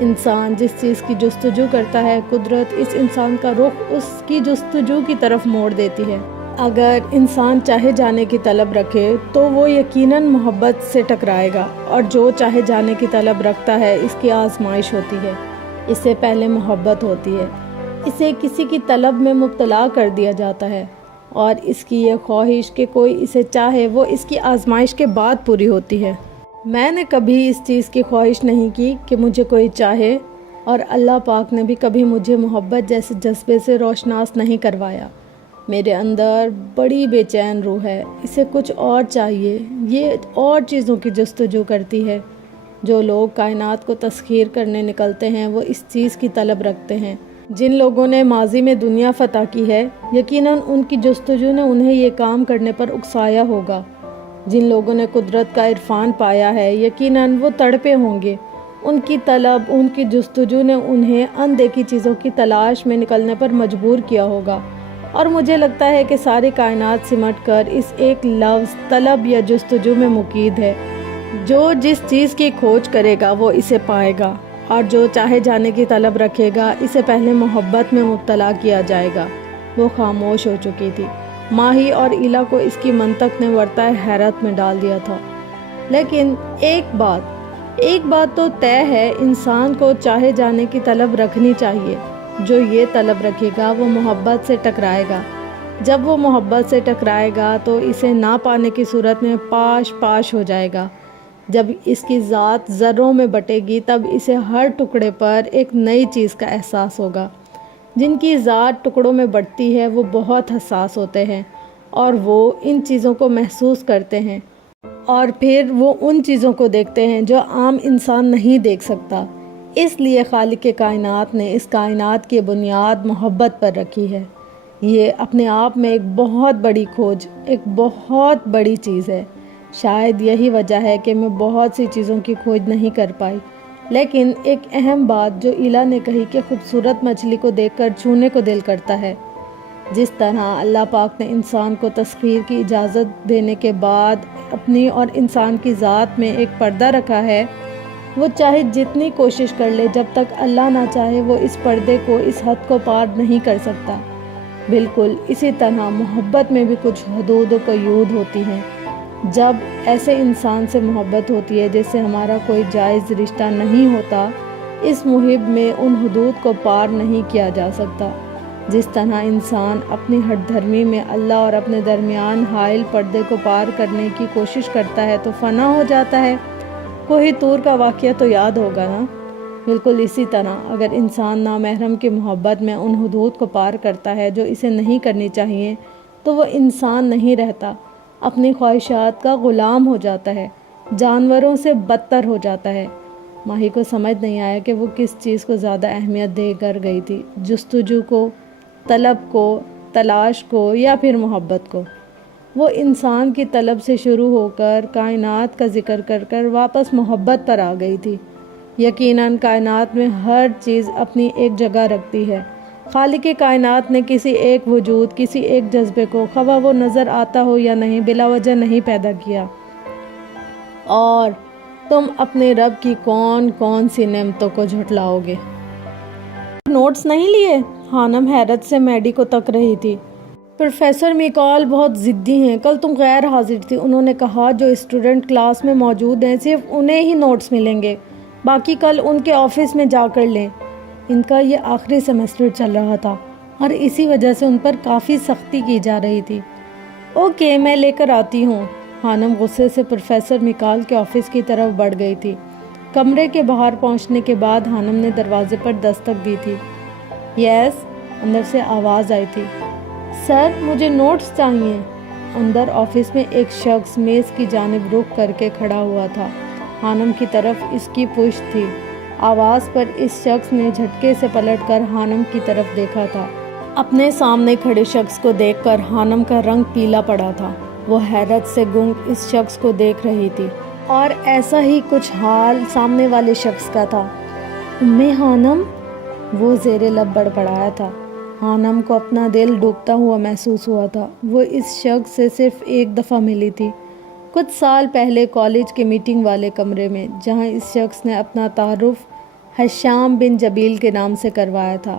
انسان جس چیز کی جستجو کرتا ہے، قدرت اس انسان کا رخ اس کی جستجو کی طرف موڑ دیتی ہے۔ اگر انسان چاہے جانے کی طلب رکھے تو وہ یقیناً محبت سے ٹکرائے گا، اور جو چاہے جانے کی طلب رکھتا ہے اس کی آزمائش ہوتی ہے۔ اس سے پہلے محبت ہوتی ہے، اسے کسی کی طلب میں مبتلا کر دیا جاتا ہے، اور اس کی یہ خواہش کہ کوئی اسے چاہے وہ اس کی آزمائش کے بعد پوری ہوتی ہے۔ میں نے کبھی اس چیز کی خواہش نہیں کی کہ مجھے کوئی چاہے، اور اللہ پاک نے بھی کبھی مجھے محبت جیسے جذبے سے روشناس نہیں کروایا۔ میرے اندر بڑی بے چین روح ہے، اسے کچھ اور چاہیے، یہ اور چیزوں کی جستجو کرتی ہے۔ جو لوگ کائنات کو تسخیر کرنے نکلتے ہیں وہ اس چیز کی طلب رکھتے ہیں۔ جن لوگوں نے ماضی میں دنیا فتح کی ہے، یقیناً ان کی جستجو نے انہیں یہ کام کرنے پر اکسایا ہوگا۔ جن لوگوں نے قدرت کا عرفان پایا ہے، یقیناً وہ تڑپے ہوں گے۔ ان کی طلب، ان کی جستجو نے انہیں اندیکھی چیزوں کی تلاش میں نکلنے پر مجبور کیا ہوگا۔ اور مجھے لگتا ہے کہ ساری کائنات سمٹ کر اس ایک لفظ طلب یا جستجو میں مقید ہے۔ جو جس چیز کی کھوج کرے گا وہ اسے پائے گا، اور جو چاہے جانے کی طلب رکھے گا اسے پہلے محبت میں مبتلا کیا جائے گا۔ وہ خاموش ہو چکی تھی۔ ماہی اور ایلا کو اس کی منطق نے ورطہ حیرت میں ڈال دیا تھا۔ لیکن ایک بات تو طے ہے، انسان کو چاہے جانے کی طلب رکھنی چاہیے۔ جو یہ طلب رکھے گا وہ محبت سے ٹکرائے گا۔ جب وہ محبت سے ٹکرائے گا تو اسے نہ پانے کی صورت میں پاش ہو جائے گا۔ جب اس کی ذات ذروں میں بٹے گی تب اسے ہر ٹکڑے پر ایک نئی چیز کا احساس ہوگا۔ جن کی ذات ٹکڑوں میں بٹتی ہے وہ بہت حساس ہوتے ہیں، اور وہ ان چیزوں کو محسوس کرتے ہیں، اور پھر وہ ان چیزوں کو دیکھتے ہیں جو عام انسان نہیں دیکھ سکتا۔ اس لیے خالق کائنات نے اس کائنات کی بنیاد محبت پر رکھی ہے۔ یہ اپنے آپ میں ایک بہت بڑی کھوج، ایک بہت بڑی چیز ہے۔ شاید یہی وجہ ہے کہ میں بہت سی چیزوں کی کھوج نہیں کر پائی، لیکن ایک اہم بات جو ایلا نے کہی کہ خوبصورت مچھلی کو دیکھ کر چھونے کو دل کرتا ہے۔ جس طرح اللہ پاک نے انسان کو تسخیر کی اجازت دینے کے بعد اپنی اور انسان کی ذات میں ایک پردہ رکھا ہے، وہ چاہے جتنی کوشش کر لے، جب تک اللہ نہ چاہے وہ اس پردے کو، اس حد کو پار نہیں کر سکتا۔ بالکل اسی طرح محبت میں بھی کچھ حدود و قیود ہوتی ہیں۔ جب ایسے انسان سے محبت ہوتی ہے جس سے ہمارا کوئی جائز رشتہ نہیں ہوتا، اس محب میں ان حدود کو پار نہیں کیا جا سکتا۔ جس طرح انسان اپنی ہٹ دھرمی میں اللہ اور اپنے درمیان حائل پردے کو پار کرنے کی کوشش کرتا ہے تو فنا ہو جاتا ہے۔ کوہ طور کا واقعہ تو یاد ہوگا نا؟ بالکل اسی طرح اگر انسان نامحرم کی محبت میں ان حدود کو پار کرتا ہے جو اسے نہیں کرنی چاہیے، تو وہ انسان نہیں رہتا، اپنی خواہشات کا غلام ہو جاتا ہے، جانوروں سے بدتر ہو جاتا ہے۔ ماہی کو سمجھ نہیں آیا کہ وہ کس چیز کو زیادہ اہمیت دے کر گئی تھی، جستجو کو، طلب کو، تلاش کو، یا پھر محبت کو۔ وہ انسان کی طلب سے شروع ہو کر کائنات کا ذکر کر کر واپس محبت پر آ گئی تھی۔ یقیناً کائنات میں ہر چیز اپنی ایک جگہ رکھتی ہے۔ خالق کائنات نے کسی ایک وجود، کسی ایک جذبے کو، خواہ وہ نظر آتا ہو یا نہیں، بلا وجہ نہیں پیدا کیا۔ اور تم اپنے رب کی کون کون سی نعمتوں کو جھٹلاؤ گے؟ نوٹس نہیں لیے؟ خانم حیرت سے میڈی کو تک رہی تھی۔ پروفیسر میکال بہت ضدی ہیں، کل تم غیر حاضر تھی، انہوں نے کہا جو اسٹوڈنٹ کلاس میں موجود ہیں صرف انہیں ہی نوٹس ملیں گے، باقی کل ان کے آفس میں جا کر لیں۔ ان کا یہ آخری سیمسٹر چل رہا تھا اور اسی وجہ سے ان پر کافی سختی کی جا رہی تھی۔ اوکے، میں لے کر آتی ہوں۔ خانم غصے سے پروفیسر میکال کے آفس کی طرف بڑھ گئی تھی۔ کمرے کے باہر پہنچنے کے بعد خانم نے دروازے پر دستک دی تھی۔ یس، اندر سے آواز آئی تھی۔ سر، مجھے نوٹس چاہیے۔ اندر آفس میں ایک شخص میز کی جانب رخ کر کے کھڑا ہوا تھا۔ خانم کی طرف اس کی پشت تھی۔ آواز پر اس شخص نے جھٹکے سے پلٹ کر خانم کی طرف دیکھا تھا۔ اپنے سامنے کھڑے شخص کو دیکھ کر خانم کا رنگ پیلا پڑا تھا۔ وہ حیرت سے گنگ اس شخص کو دیکھ رہی تھی، اور ایسا ہی کچھ حال سامنے والے شخص کا تھا۔ خانم، وہ زیر لب بڑبڑایا تھا۔ خانم کو اپنا دل ڈوبتا ہوا محسوس ہوا تھا۔ وہ اس شخص سے صرف ایک دفعہ ملی تھی، کچھ سال پہلے کالج کے میٹنگ والے کمرے میں، جہاں اس شخص نے اپنا تعارف حشام بن جبیل کے نام سے کروایا تھا۔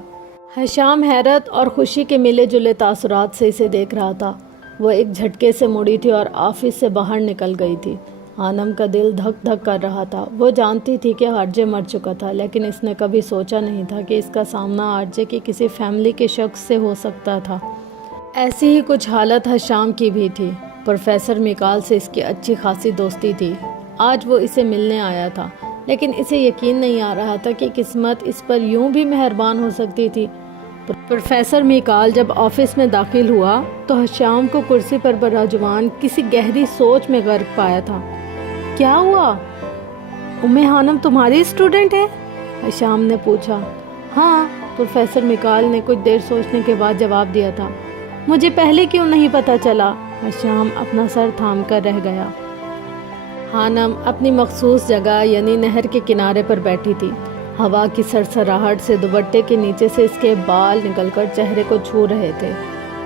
حشام حیرت اور خوشی کے ملے جلے تاثرات سے اسے دیکھ رہا تھا۔ وہ ایک جھٹکے سے مڑی تھی اور آفس سے باہر نکل گئی تھی۔ خانم کا دل دھک دھک کر رہا تھا۔ وہ جانتی تھی کہ آرجے مر چکا تھا، لیکن اس نے کبھی سوچا نہیں تھا کہ اس کا سامنا آرجے کی کسی فیملی کے شخص سے ہو سکتا تھا۔ ایسی ہی کچھ حالت حشام کی بھی تھی۔ پروفیسر میکال سے اس کی اچھی خاصی دوستی تھی۔ آج وہ اسے ملنے آیا تھا، لیکن اسے یقین نہیں آ رہا تھا کہ قسمت اس پر یوں بھی مہربان ہو سکتی تھی۔ پروفیسر میکال جب آفس میں داخل ہوا تو حشام کو کرسی پر براجمان کسی گہری سوچ میں غرق پایا تھا۔ کیا ہوا؟ خانم تمہاری اسٹوڈنٹ ہے؟ حشام نے پوچھا۔ ہاں، پروفیسر میکال نے کچھ دیر سوچنے کے بعد جواب دیا تھا۔ مجھے پہلے کیوں نہیں پتا چلا؟ حشام اپنا سر تھام کر رہ گیا۔ خانم اپنی مخصوص جگہ یعنی نہر کے کنارے پر بیٹھی تھی۔ ہوا کی سرسراہٹ سے دوپٹے کے نیچے سے اس کے بال نکل کر چہرے کو چھو رہے تھے۔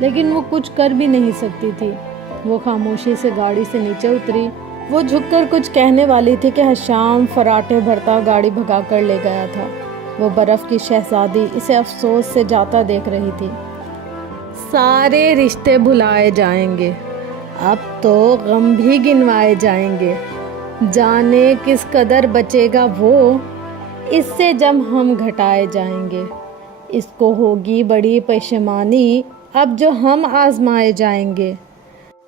لیکن وہ کچھ کر بھی نہیں سکتی تھی۔ وہ خاموشی سے گاڑی سے نیچے اتری۔ وہ جھک کر کچھ کہنے والی تھی کہ حشام فراٹے بھرتا گاڑی بھگا کر لے گیا تھا۔ وہ برف کی شہزادی اسے افسوس سے جاتا دیکھ رہی تھی۔ سارے رشتے بھلائے جائیں گے، اب تو غم بھی گنوائے جائیں گے، جانے کس قدر بچے گا وہ، اس سے جب ہم گھٹائے جائیں گے، اس کو ہوگی بڑی پشیمانی اب جو ہم آزمائے جائیں گے۔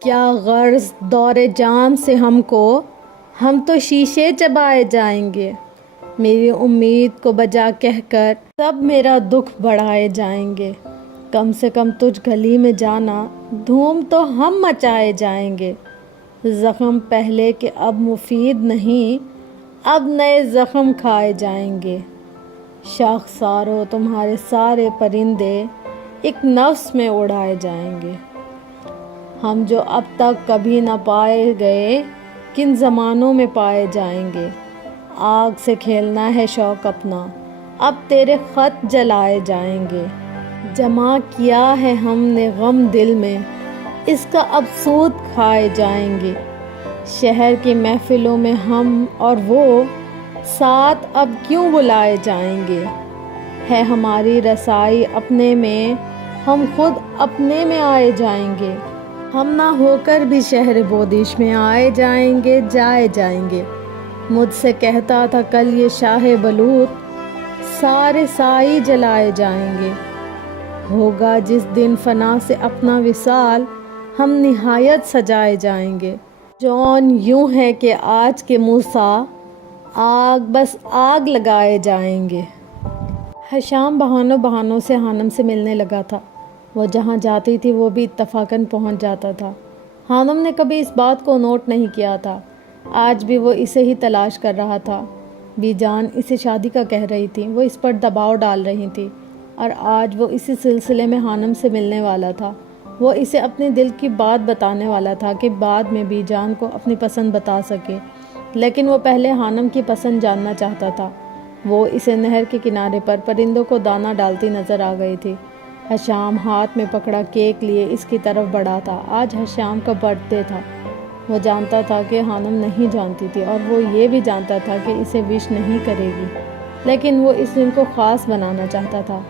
کیا غرض دور جام سے ہم کو، ہم تو شیشے چبائے جائیں گے، میری امید کو بجا کہہ کر سب میرا دکھ بڑھائے جائیں گے، کم سے کم تجھ گلی میں جانا دھوم تو ہم مچائے جائیں گے، زخم پہلے کے اب مفید نہیں، اب نئے زخم کھائے جائیں گے، شاخسارو تمہارے سارے پرندے ایک نفس میں اڑائے جائیں گے، ہم جو اب تک کبھی نہ پائے گئے کن زمانوں میں پائے جائیں گے، آگ سے کھیلنا ہے شوق اپنا اب تیرے خط جلائے جائیں گے، جمع کیا ہے ہم نے غم دل میں اس کا اب سود کھائے جائیں گے، شہر کی محفلوں میں ہم اور وہ ساتھ اب کیوں بلائے جائیں گے، ہے ہماری رسائی اپنے میں ہم خود اپنے میں آئے جائیں گے، ہم نہ ہو کر بھی شہر بودیش میں آئے جائیں گے جائے جائیں گے، مجھ سے کہتا تھا کل یہ شاہ بلوط سارے سائی جلائے جائیں گے، ہوگا جس دن فنا سے اپنا وصال ہم نہایت سجائے جائیں گے، جون یوں ہے کہ آج کے موسیٰ آگ بس آگ لگائے جائیں گے۔ حشام بہانوں سے ہانم سے ملنے لگا تھا۔ وہ جہاں جاتی تھی وہ بھی اتفاقاً پہنچ جاتا تھا۔ ہانم نے کبھی اس بات کو نوٹ نہیں کیا تھا، آج بھی وہ اسے ہی تلاش کر رہا تھا۔ بی جان اسے شادی کا کہہ رہی تھی، وہ اس پر دباؤ ڈال رہی تھی، اور آج وہ اسی سلسلے میں ہانم سے ملنے والا تھا۔ وہ اسے اپنے دل کی بات بتانے والا تھا کہ بعد میں بی جان کو اپنی پسند بتا سکے، لیکن وہ پہلے ہانم کی پسند جاننا چاہتا تھا۔ وہ اسے نہر کے کنارے پر پرندوں کو دانہ ڈالتی نظر آ گئی تھی۔ حشام ہاتھ میں پکڑا کیک لیے اس کی طرف بڑھا تھا۔ آج حشام کا برتھ ڈے تھا۔ وہ جانتا تھا کہ ہانم نہیں جانتی تھی، اور وہ یہ بھی جانتا تھا کہ اسے وش نہیں کرے گی، لیکن وہ اس دن کو خاص بنانا چاہتا تھا۔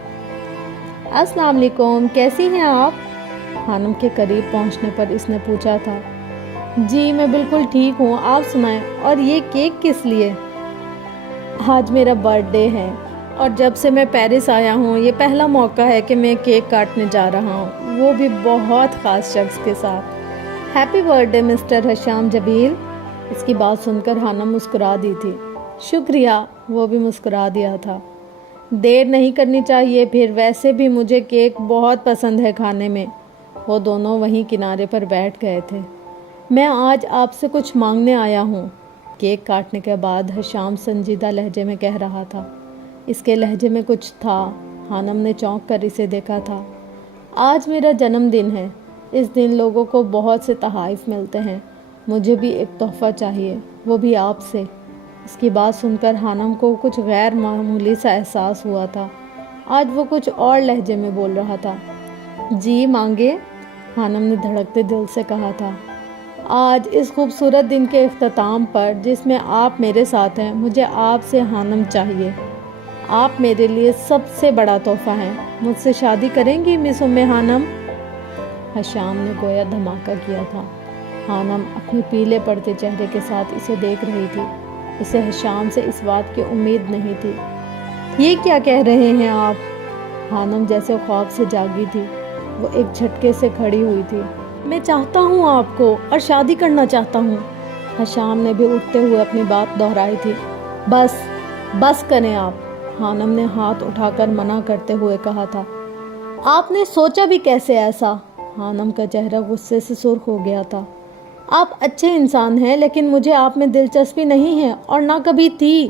السلام علیکم، کیسی ہیں آپ؟ ہانم کے قریب پہنچنے پر اس نے پوچھا تھا۔ جی میں بالکل ٹھیک ہوں، آپ سنائیں، اور یہ کیک کس لیے؟ آج میرا برتھ ڈے ہے، اور جب سے میں پیرس آیا ہوں یہ پہلا موقع ہے کہ میں کیک کاٹنے جا رہا ہوں، وہ بھی بہت خاص شخص کے ساتھ۔ ہیپی برتھ ڈے مسٹر حشام جبیل۔ اس کی بات سن کر ہانم مسکرا دی تھی۔ شکریہ، وہ بھی مسکرا دیا تھا۔ دیر نہیں کرنی چاہیے، پھر ویسے بھی مجھے کیک بہت پسند ہے کھانے میں۔ وہ دونوں وہیں کنارے پر بیٹھ گئے تھے۔ میں آج آپ سے کچھ مانگنے آیا ہوں، کیک کاٹنے کے بعد حشام سنجیدہ لہجے میں کہہ رہا تھا۔ اس کے لہجے میں کچھ تھا، ہانم نے چونک کر اسے دیکھا تھا۔ آج میرا جنم دن ہے، اس دن لوگوں کو بہت سے تحائف ملتے ہیں، مجھے بھی ایک تحفہ چاہیے، وہ بھی آپ سے۔ اس کی بات سن کر ہانم کو کچھ غیر معمولی سا احساس ہوا تھا۔ آج وہ کچھ اور لہجے میں بول رہا تھا۔ جی مانگے، ہانم نے دھڑکتے دل سے کہا تھا۔ آج اس خوبصورت دن کے اختتام پر جس میں آپ میرے ساتھ ہیں، مجھے آپ سے ہانم چاہیے۔ آپ میرے لیے سب سے بڑا تحفہ ہیں، مجھ سے شادی کریں گی مس ہانم؟ حشام نے گویا دھماکہ کیا تھا۔ ہانم اپنے پیلے پڑتے چہرے کے ساتھ اسے دیکھ رہی تھی۔ اسے حشام سے اس بات کی امید نہیں تھی۔ یہ کیا کہہ رہے ہیں آپ؟ ہانم جیسے خواب سے جاگی تھی، وہ ایک جھٹکے سے کھڑی ہوئی تھی۔ میں چاہتا ہوں آپ کو، اور شادی کرنا چاہتا ہوں۔ حشام نے بھی اٹھتے ہوئے اپنی بات دہرائی تھی۔ بس کریں آپ، ہانم نے ہاتھ اٹھا کر منع کرتے ہوئے کہا تھا۔ آپ نے سوچا بھی کیسے ایسا؟ ہانم کا چہرہ غصے سے سرخ ہو گیا تھا۔ آپ اچھے انسان ہیں، لیکن مجھے آپ میں دلچسپی نہیں ہے، اور نہ کبھی تھی۔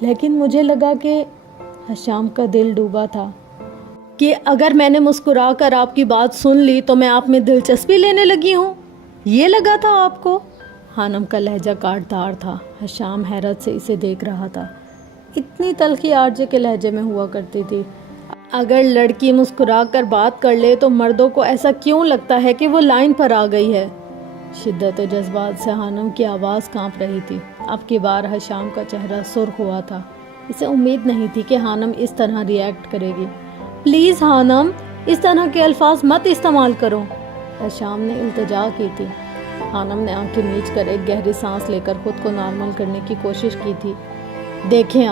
لیکن مجھے لگا کہ حشام کا دل ڈوبا تھا کہ اگر میں نے مسکرا کر آپ کی بات سن لی تو میں آپ میں دلچسپی لینے لگی ہوں، یہ لگا تھا آپ کو؟ ہانم کا لہجہ کاٹ دار تھا۔ حشام حیرت سے اسے دیکھ رہا تھا۔ اتنی تلخی آرجے کے لہجے میں ہوا کرتی تھی۔ اگر لڑکی مسکرا کر بات کر لے تو مردوں کو ایسا کیوں لگتا ہے کہ وہ لائن پر آ گئی ہے؟ شدت جذبات سے حانم کی آواز کانپ رہی تھی۔ اب کی بار حشام کا چہرہ سرخ ہوا تھا۔ اسے امید نہیں تھی کہ حانم اس طرح ری ایکٹ کرے گی۔ پلیز حانم، اس طرح کے الفاظ مت استعمال کرو، حشام نے التجا کی تھی۔ حانم نے آنکھیں میچ کر ایک گہری سانس لے کر خود کو نارمل کرنے کی کوشش کی تھی۔ دیکھیں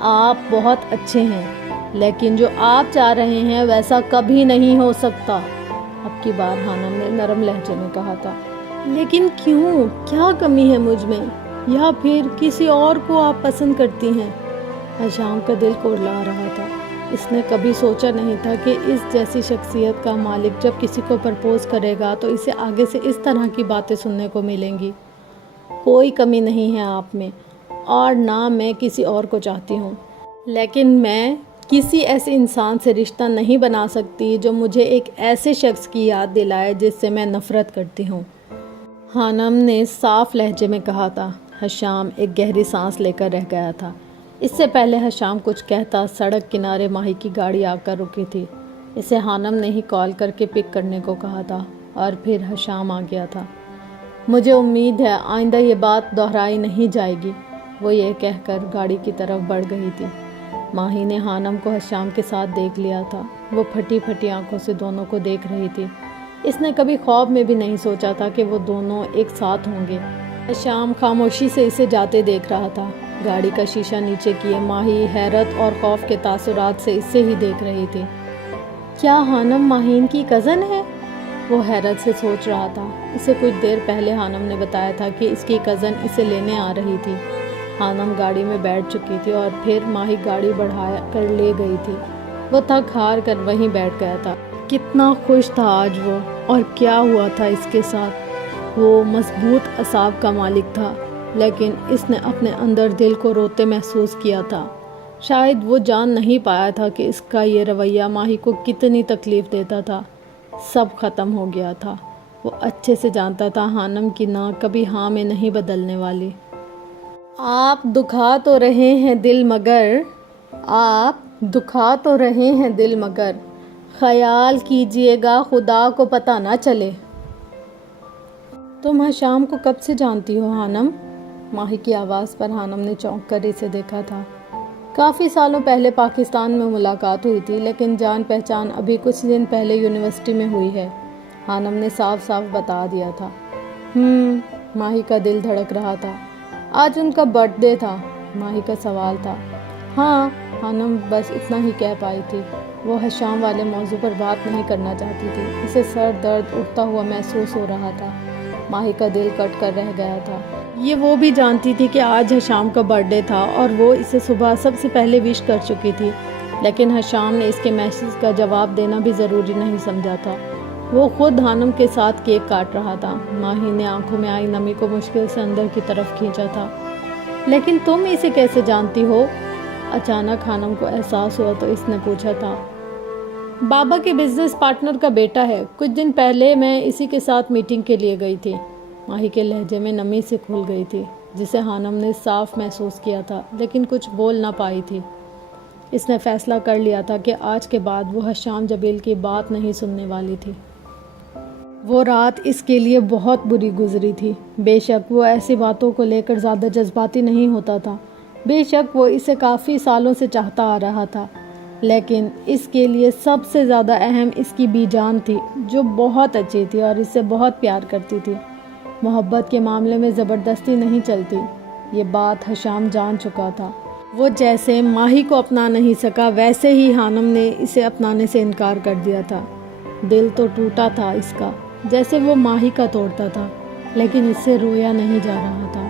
آپ بہت اچھے ہیں، لیکن جو آپ چاہ رہے ہیں ویسا کبھی نہیں ہو سکتا، اب کی بار حانم نے نرم لہجے میں کہا تھا۔ لیکن کیوں؟ کیا کمی ہے مجھ میں؟ یا پھر کسی اور کو آپ پسند کرتی ہیں؟ حشام کا دل کڑلا رہا تھا۔ اس نے کبھی سوچا نہیں تھا کہ اس جیسی شخصیت کا مالک جب کسی کو پرپوز کرے گا تو اسے آگے سے اس طرح کی باتیں سننے کو ملیں گی۔ کوئی کمی نہیں ہے آپ میں، اور نہ میں کسی اور کو چاہتی ہوں، لیکن میں کسی ایسے انسان سے رشتہ نہیں بنا سکتی جو مجھے ایک ایسے شخص کی یاد دلائے جس سے میں نفرت کرتی ہوں، حانم نے صاف لہجے میں کہا تھا۔ حشام ایک گہری سانس لے کر رہ گیا تھا۔ اس سے پہلے حشام کچھ کہتا سڑک کنارے ماہی کی گاڑی آ کر رکی تھی۔ اسے حانم نے ہی کال کر کے پک کرنے کو کہا تھا، اور پھر حشام آ گیا تھا۔ مجھے امید ہے آئندہ یہ بات دہرائی نہیں جائے گی، وہ یہ کہہ کر گاڑی کی طرف بڑھ گئی تھی۔ ماہی نے حانم کو حشام کے ساتھ دیکھ لیا تھا۔ وہ پھٹی پھٹی آنکھوں سے دونوں کو دیکھ رہی تھی۔ اس نے کبھی خواب میں بھی نہیں سوچا تھا کہ وہ دونوں ایک ساتھ ہوں گے۔ حشام خاموشی سے اسے جاتے دیکھ رہا تھا۔ گاڑی کا شیشہ نیچے کیے ماہی حیرت اور خوف کے تاثرات سے اسے ہی دیکھ رہی تھی۔ کیا حانم ماہین کی کزن ہے؟ وہ حیرت سے سوچ رہا تھا۔ اسے کچھ دیر پہلے حانم نے بتایا تھا کہ اس کی کزن اسے لینے آ رہی تھی۔ حانم گاڑی میں بیٹھ چکی تھی اور پھر ماہی گاڑی بڑھا کر لے گئی تھی۔ وہ تھک ہار کر وہیں بیٹھ گیا تھا۔ کتنا خوش تھا آج وہ، اور کیا ہوا تھا اس کے ساتھ؟ وہ مضبوط اعصاب کا مالک تھا، لیکن اس نے اپنے اندر دل کو روتے محسوس کیا تھا۔ شاید وہ جان نہیں پایا تھا کہ اس کا یہ رویہ ماہی کو کتنی تکلیف دیتا تھا۔ سب ختم ہو گیا تھا۔ وہ اچھے سے جانتا تھا حانم کی نہ کبھی ہاں میں نہیں بدلنے والی۔ آپ دکھا تو رہے ہیں دل مگر خیال کیجئے گا خدا کو پتہ نہ چلے۔ تم حشام کو کب سے جانتی ہو حانم؟ ماہی کی آواز پر حانم نے چونک کر اسے دیکھا تھا۔ کافی سالوں پہلے پاکستان میں ملاقات ہوئی تھی، لیکن جان پہچان ابھی کچھ دن پہلے یونیورسٹی میں ہوئی ہے، حانم نے صاف صاف بتا دیا تھا۔ ماہی کا دل دھڑک رہا تھا۔ آج ان کا برتھ ڈے تھا، ماہی کا سوال تھا۔ ہاں، حانم بس اتنا ہی کہہ پائی تھی۔ وہ حشام والے موضوع پر بات نہیں کرنا چاہتی تھی۔ اسے سر درد اٹھتا ہوا محسوس ہو رہا تھا۔ ماہی کا دل کٹ کر رہ گیا تھا۔ یہ وہ بھی جانتی تھی کہ آج حشام کا برتھ ڈے تھا اور وہ اسے صبح سب سے پہلے وش کر چکی تھی، لیکن حشام نے اس کے میسج کا جواب دینا بھی ضروری نہیں سمجھا تھا۔ وہ خود حانم کے ساتھ کیک کاٹ رہا تھا۔ ماہی نے آنکھوں میں آئی نمی کو مشکل سے اندر کی طرف کھینچا تھا۔ لیکن تم اسے کیسے جانتی ہو؟ اچانک حانم کو احساس ہوا تو اس نے پوچھا تھا۔ بابا کے بزنس پارٹنر کا بیٹا ہے۔ کچھ دن پہلے میں اسی کے ساتھ میٹنگ کے لیے گئی تھی۔ ماہی کے لہجے میں نمی سے کھل گئی تھی، جسے حانم نے صاف محسوس کیا تھا، لیکن کچھ بول نہ پائی تھی۔ اس نے فیصلہ کر لیا تھا کہ آج کے بعد وہ حشام جبیل کی بات نہیں سننے والی تھی۔ وہ رات اس کے لیے بہت بری گزری تھی۔ بے شک وہ ایسی باتوں کو لے کر زیادہ جذباتی نہیں ہوتا تھا۔ بے شک وہ اسے کافی سالوں سے چاہتا آ رہا تھا، لیکن اس کے لیے سب سے زیادہ اہم اس کی بی جان تھی، جو بہت اچھی تھی اور اس سے بہت پیار کرتی تھی۔ محبت کے معاملے میں زبردستی نہیں چلتی، یہ بات حشام جان چکا تھا۔ وہ جیسے ماہی کو اپنا نہیں سکا، ویسے ہی حانم نے اسے اپنانے سے انکار کر دیا تھا۔ دل تو ٹوٹا تھا اس کا، جیسے وہ ماہی کا توڑتا تھا، لیکن اس سے رویا نہیں جا رہا تھا۔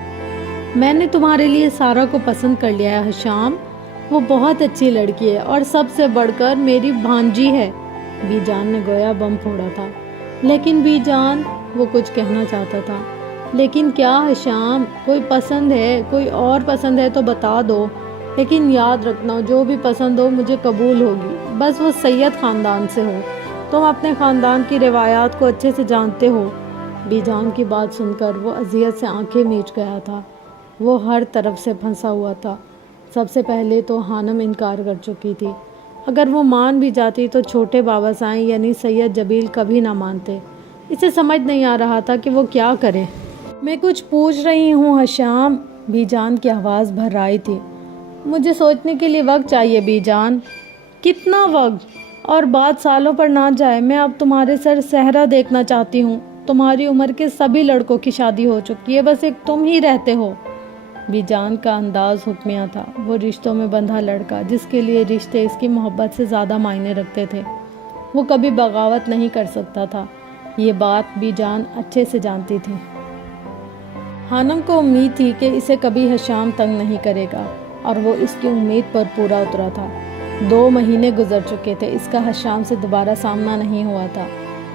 میں نے تمہارے لیے سارا کو پسند کر لیا ہے حشام، وہ بہت اچھی لڑکی ہے اور سب سے بڑھ کر میری بھانجی ہے، بی جان نے گویا بم پھوڑا تھا۔ لیکن بی جان، وہ کچھ کہنا چاہتا تھا۔ لیکن کیا حشام؟ کوئی پسند ہے، کوئی اور پسند ہے تو بتا دو، لیکن یاد رکھنا جو بھی پسند ہو مجھے قبول ہوگی، بس وہ سید خاندان سے ہو۔ تم اپنے خاندان کی روایات کو اچھے سے جانتے ہو۔ بی جان کی بات سن کر وہ اذیت سے آنکھیں میچ گیا تھا۔ وہ ہر طرف سے پھنسا ہوا تھا۔ سب سے پہلے تو حانم انکار کر چکی تھی۔ اگر وہ مان بھی جاتی تو چھوٹے بابا سائیں یعنی سید جبیل کبھی نہ مانتے۔ اسے سمجھ نہیں آ رہا تھا کہ وہ کیا کرے۔ میں کچھ پوچھ رہی ہوں حشام، بی جان کی آواز بھر آئی تھی۔ مجھے سوچنے کے لیے وقت چاہیے بی جان۔ کتنا وقت؟ اور بات سالوں پر نہ جائے، میں اب تمہارے سر صحرا دیکھنا چاہتی ہوں۔ تمہاری عمر کے سبھی لڑکوں کی شادی ہو چکی ہے، بس ایک تم ہی رہتے ہو۔ بی جان کا انداز حکمیہ تھا۔ وہ رشتوں میں بندھا لڑکا جس کے لیے رشتے اس کی محبت سے زیادہ معنی رکھتے تھے، وہ کبھی بغاوت نہیں کر سکتا تھا۔ یہ بات بی جان اچھے سے جانتی تھی۔ خانم کو امید تھی کہ اسے کبھی حشام تنگ نہیں کرے گا، اور وہ اس کی امید پر پورا اترا تھا۔ 2 مہینے گزر چکے تھے، اس کا حشام سے دوبارہ سامنا نہیں ہوا تھا۔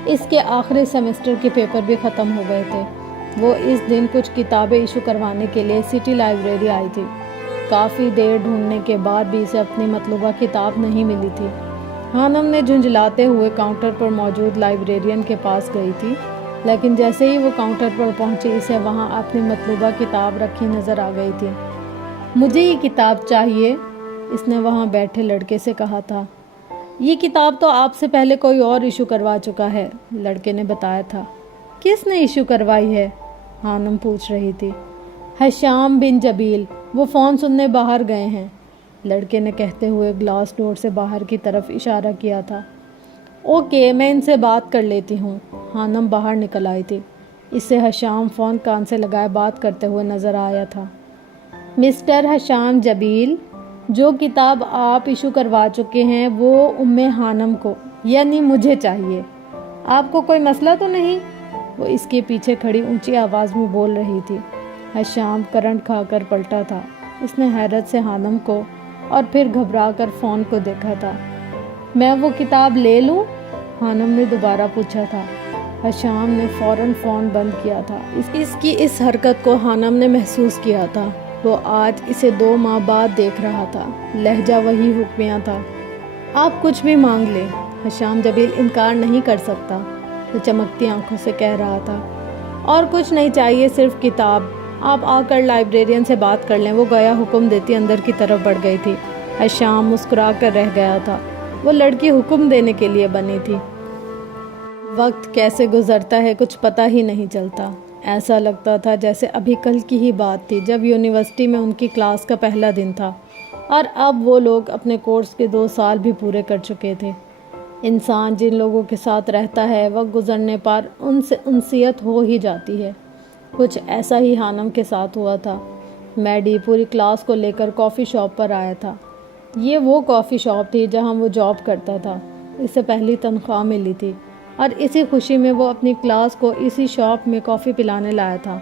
اس کے آخری سیمسٹر کے پیپر بھی ختم ہو گئے تھے۔ وہ اس دن کچھ کتابیں ایشو کروانے کے لیے سٹی لائبریری آئی تھی۔ کافی دیر ڈھونڈنے کے بعد بھی اسے اپنی مطلوبہ کتاب نہیں ملی تھی۔ خانم نے جھنجھلاتے ہوئے کاؤنٹر پر موجود لائبریرین کے پاس گئی تھی، لیکن جیسے ہی وہ کاؤنٹر پر پہنچی اسے وہاں اپنی مطلوبہ کتاب رکھی نظر آ گئی تھی۔ مجھے یہ کتاب چاہیے، اس نے وہاں بیٹھے لڑکے سے کہا تھا۔ یہ کتاب تو آپ سے پہلے کوئی اور ایشو کروا چکا ہے، لڑکے نے بتایا تھا۔ کس نے ایشو کروائی ہے؟ خانم پوچھ رہی تھی۔ حشام بن جبیل، وہ فون سننے باہر گئے ہیں، لڑکے نے کہتے ہوئے گلاس ڈور سے باہر کی طرف اشارہ کیا تھا۔ اوکے، میں ان سے بات کر لیتی ہوں۔ خانم باہر نکل آئی تھی۔ اس سے حشام فون کان سے لگائے بات کرتے ہوئے نظر آیا تھا۔ مسٹر حشام جبیل، جو کتاب آپ ایشو کروا چکے ہیں وہ خانم کو یعنی مجھے چاہیے۔ آپ کو کوئی مسئلہ تو نہیں؟ وہ اس کے پیچھے کھڑی اونچی آواز میں بول رہی تھی۔ حشام کرنٹ کھا کر پلٹا تھا۔ اس نے حیرت سے خانم کو اور پھر گھبرا کر فون کو دیکھا تھا۔ میں وہ کتاب لے لوں؟ خانم نے دوبارہ پوچھا تھا۔ حشام نے فوراً فون بند کیا تھا۔ اس کی اس حرکت کو خانم نے محسوس کیا تھا۔ وہ آج اسے 2 ماہ بعد دیکھ رہا تھا۔ لہجہ وہی حکمیہ تھا۔ آپ کچھ بھی مانگ لیں، حشام جبیل انکار نہیں کر سکتا، وہ چمکتی آنکھوں سے کہہ رہا تھا۔ اور کچھ نہیں چاہیے، صرف کتاب۔ آپ آ کر لائبریرین سے بات کر لیں، وہ گیا حکم دیتی اندر کی طرف بڑھ گئی تھی۔ حشام مسکرا کر رہ گیا تھا۔ وہ لڑکی حکم دینے کے لیے بنی تھی۔ وقت کیسے گزرتا ہے کچھ پتہ ہی نہیں چلتا۔ ایسا لگتا تھا جیسے ابھی کل کی ہی بات تھی جب یونیورسٹی میں ان کی کلاس کا پہلا دن تھا، اور اب وہ لوگ اپنے کورس کے 2 سال بھی پورے کر چکے تھے۔ انسان جن لوگوں کے ساتھ رہتا ہے وقت گزرنے پر ان سے انسیت ہو ہی جاتی ہے۔ کچھ ایسا ہی خانم کے ساتھ ہوا تھا۔ میڈی پوری کلاس کو لے کر کافی شاپ پر آیا تھا۔ یہ وہ کافی شاپ تھی جہاں وہ جاب کرتا تھا۔ اسے پہلی تنخواہ ملی تھی، اور اسی خوشی میں وہ اپنی کلاس کو اسی شاپ میں کافی پلانے لایا تھا،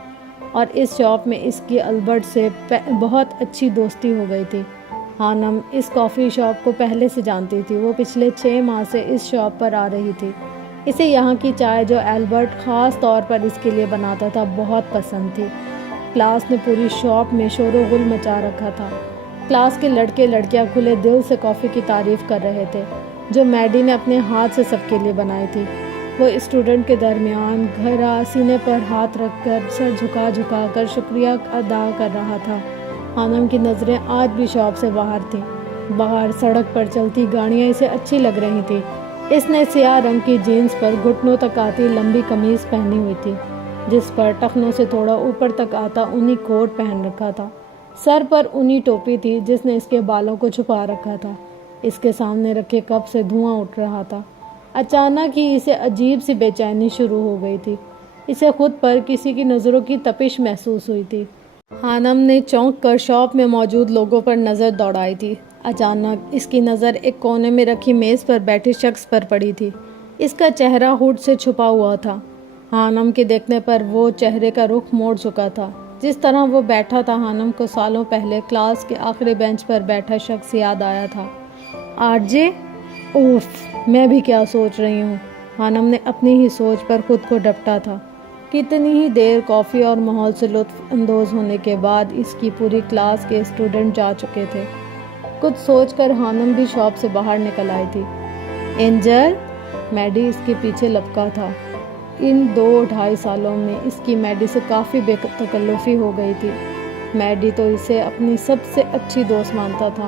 اور اس شاپ میں اس کی البرٹ سے بہت اچھی دوستی ہو گئی تھی۔ خانم اس کافی شاپ کو پہلے سے جانتی تھی۔ وہ پچھلے 6 ماہ سے اس شاپ پر آ رہی تھی۔ اسے یہاں کی چائے جو البرٹ خاص طور پر اس کے لیے بناتا تھا بہت پسند تھی۔ کلاس نے پوری شاپ میں شور و غل مچا رکھا تھا۔ کلاس کے لڑکے لڑکیاں کھلے دل سے کافی کی تعریف کر رہے تھے جو میڈی نے اپنے ہاتھ سے سب کے لیے بنائی تھی۔ وہ اسٹوڈنٹ کے درمیان گھرا سینے پر ہاتھ رکھ کر سر جھکا جھکا کر شکریہ ادا کر رہا تھا۔ خانم کی نظریں آج بھی شاپ سے باہر تھیں۔ باہر سڑک پر چلتی گاڑیاں اسے اچھی لگ رہی تھیں۔ اس نے سیاہ رنگ کی جینس پر گھٹنوں تک آتی لمبی قمیض پہنی ہوئی تھی، جس پر ٹخنوں سے تھوڑا اوپر تک آتا اونی کوٹ پہن رکھا تھا۔ سر پر اونی ٹوپی تھی جس نے اس کے بالوں کو چھپا رکھا تھا۔ اس کے سامنے رکھے کپ سے دھواں اٹھ رہا تھا۔ اچانک ہی اسے عجیب سی بے چینی شروع ہو گئی تھی۔ اسے خود پر کسی کی نظروں کی تپش محسوس ہوئی تھی۔ خانم نے چونک کر شاپ میں موجود لوگوں پر نظر دوڑائی تھی۔ اچانک اس کی نظر ایک کونے میں رکھی میز پر بیٹھے شخص پر پڑی تھی۔ اس کا چہرہ ہوڈ سے چھپا ہوا تھا۔ خانم کے دیکھنے پر وہ چہرے کا رخ موڑ چکا تھا۔ جس طرح وہ بیٹھا تھا خانم کو سالوں پہلے کلاس کے آخری بینچ پر بیٹھا شخص یاد آیا تھا۔ آرجے؟ اوف، میں بھی کیا سوچ رہی ہوں۔ خانم نے اپنی ہی سوچ پر خود کو ڈپٹا تھا۔ کتنی ہی دیر کافی اور ماحول سے لطف اندوز ہونے کے بعد اس کی پوری کلاس کے اسٹوڈنٹ جا چکے تھے۔ کچھ سوچ کر خانم بھی شاپ سے باہر نکل آئی تھی۔ اینجل، میڈی اس کے پیچھے لپکا تھا۔ ان 2-2.5 سالوں میں اس کی میڈی سے کافی بے تکلفی ہو گئی تھی۔ میڈی تو اسے اپنی سب سے اچھی دوست مانتا تھا۔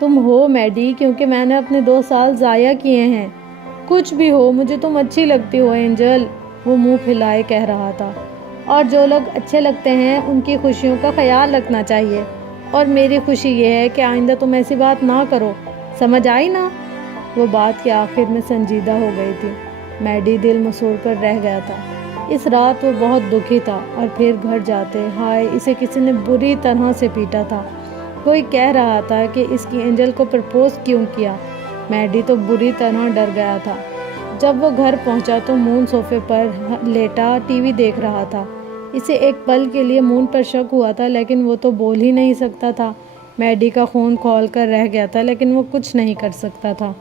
تم ہو میڈی، کیونکہ میں نے اپنے 2 سال ضائع کیے ہیں۔ کچھ بھی ہو، مجھے تم اچھی لگتی ہو اینجل، وہ منہ پھلائے کہہ رہا تھا۔ اور جو لوگ اچھے لگتے ہیں ان کی خوشیوں کا خیال رکھنا چاہیے، اور میری خوشی یہ ہے کہ آئندہ تم ایسی بات نہ کرو، سمجھ آئی نا؟ وہ بات کے آخر میں سنجیدہ ہو گئی تھی۔ میڈی دل مسوڑ کر رہ گیا تھا۔ اس رات وہ بہت دکھی تھا، اور پھر گھر جاتے ہائے اسے کسی نے بری طرح سے پیٹا تھا۔ کوئی کہہ رہا تھا کہ اس کی اینجل کو پرپوز کیوں کیا۔ میڈی تو بری طرح ڈر گیا تھا۔ جب وہ گھر پہنچا تو مون صوفے پر لیٹا ٹی وی دیکھ رہا تھا۔ اسے ایک پل کے لیے مون پر شک ہوا تھا، لیکن وہ تو بول ہی نہیں سکتا تھا۔ میڈی کا خون کھول کر رہ گیا تھا، لیکن وہ کچھ نہیں کر سکتا تھا۔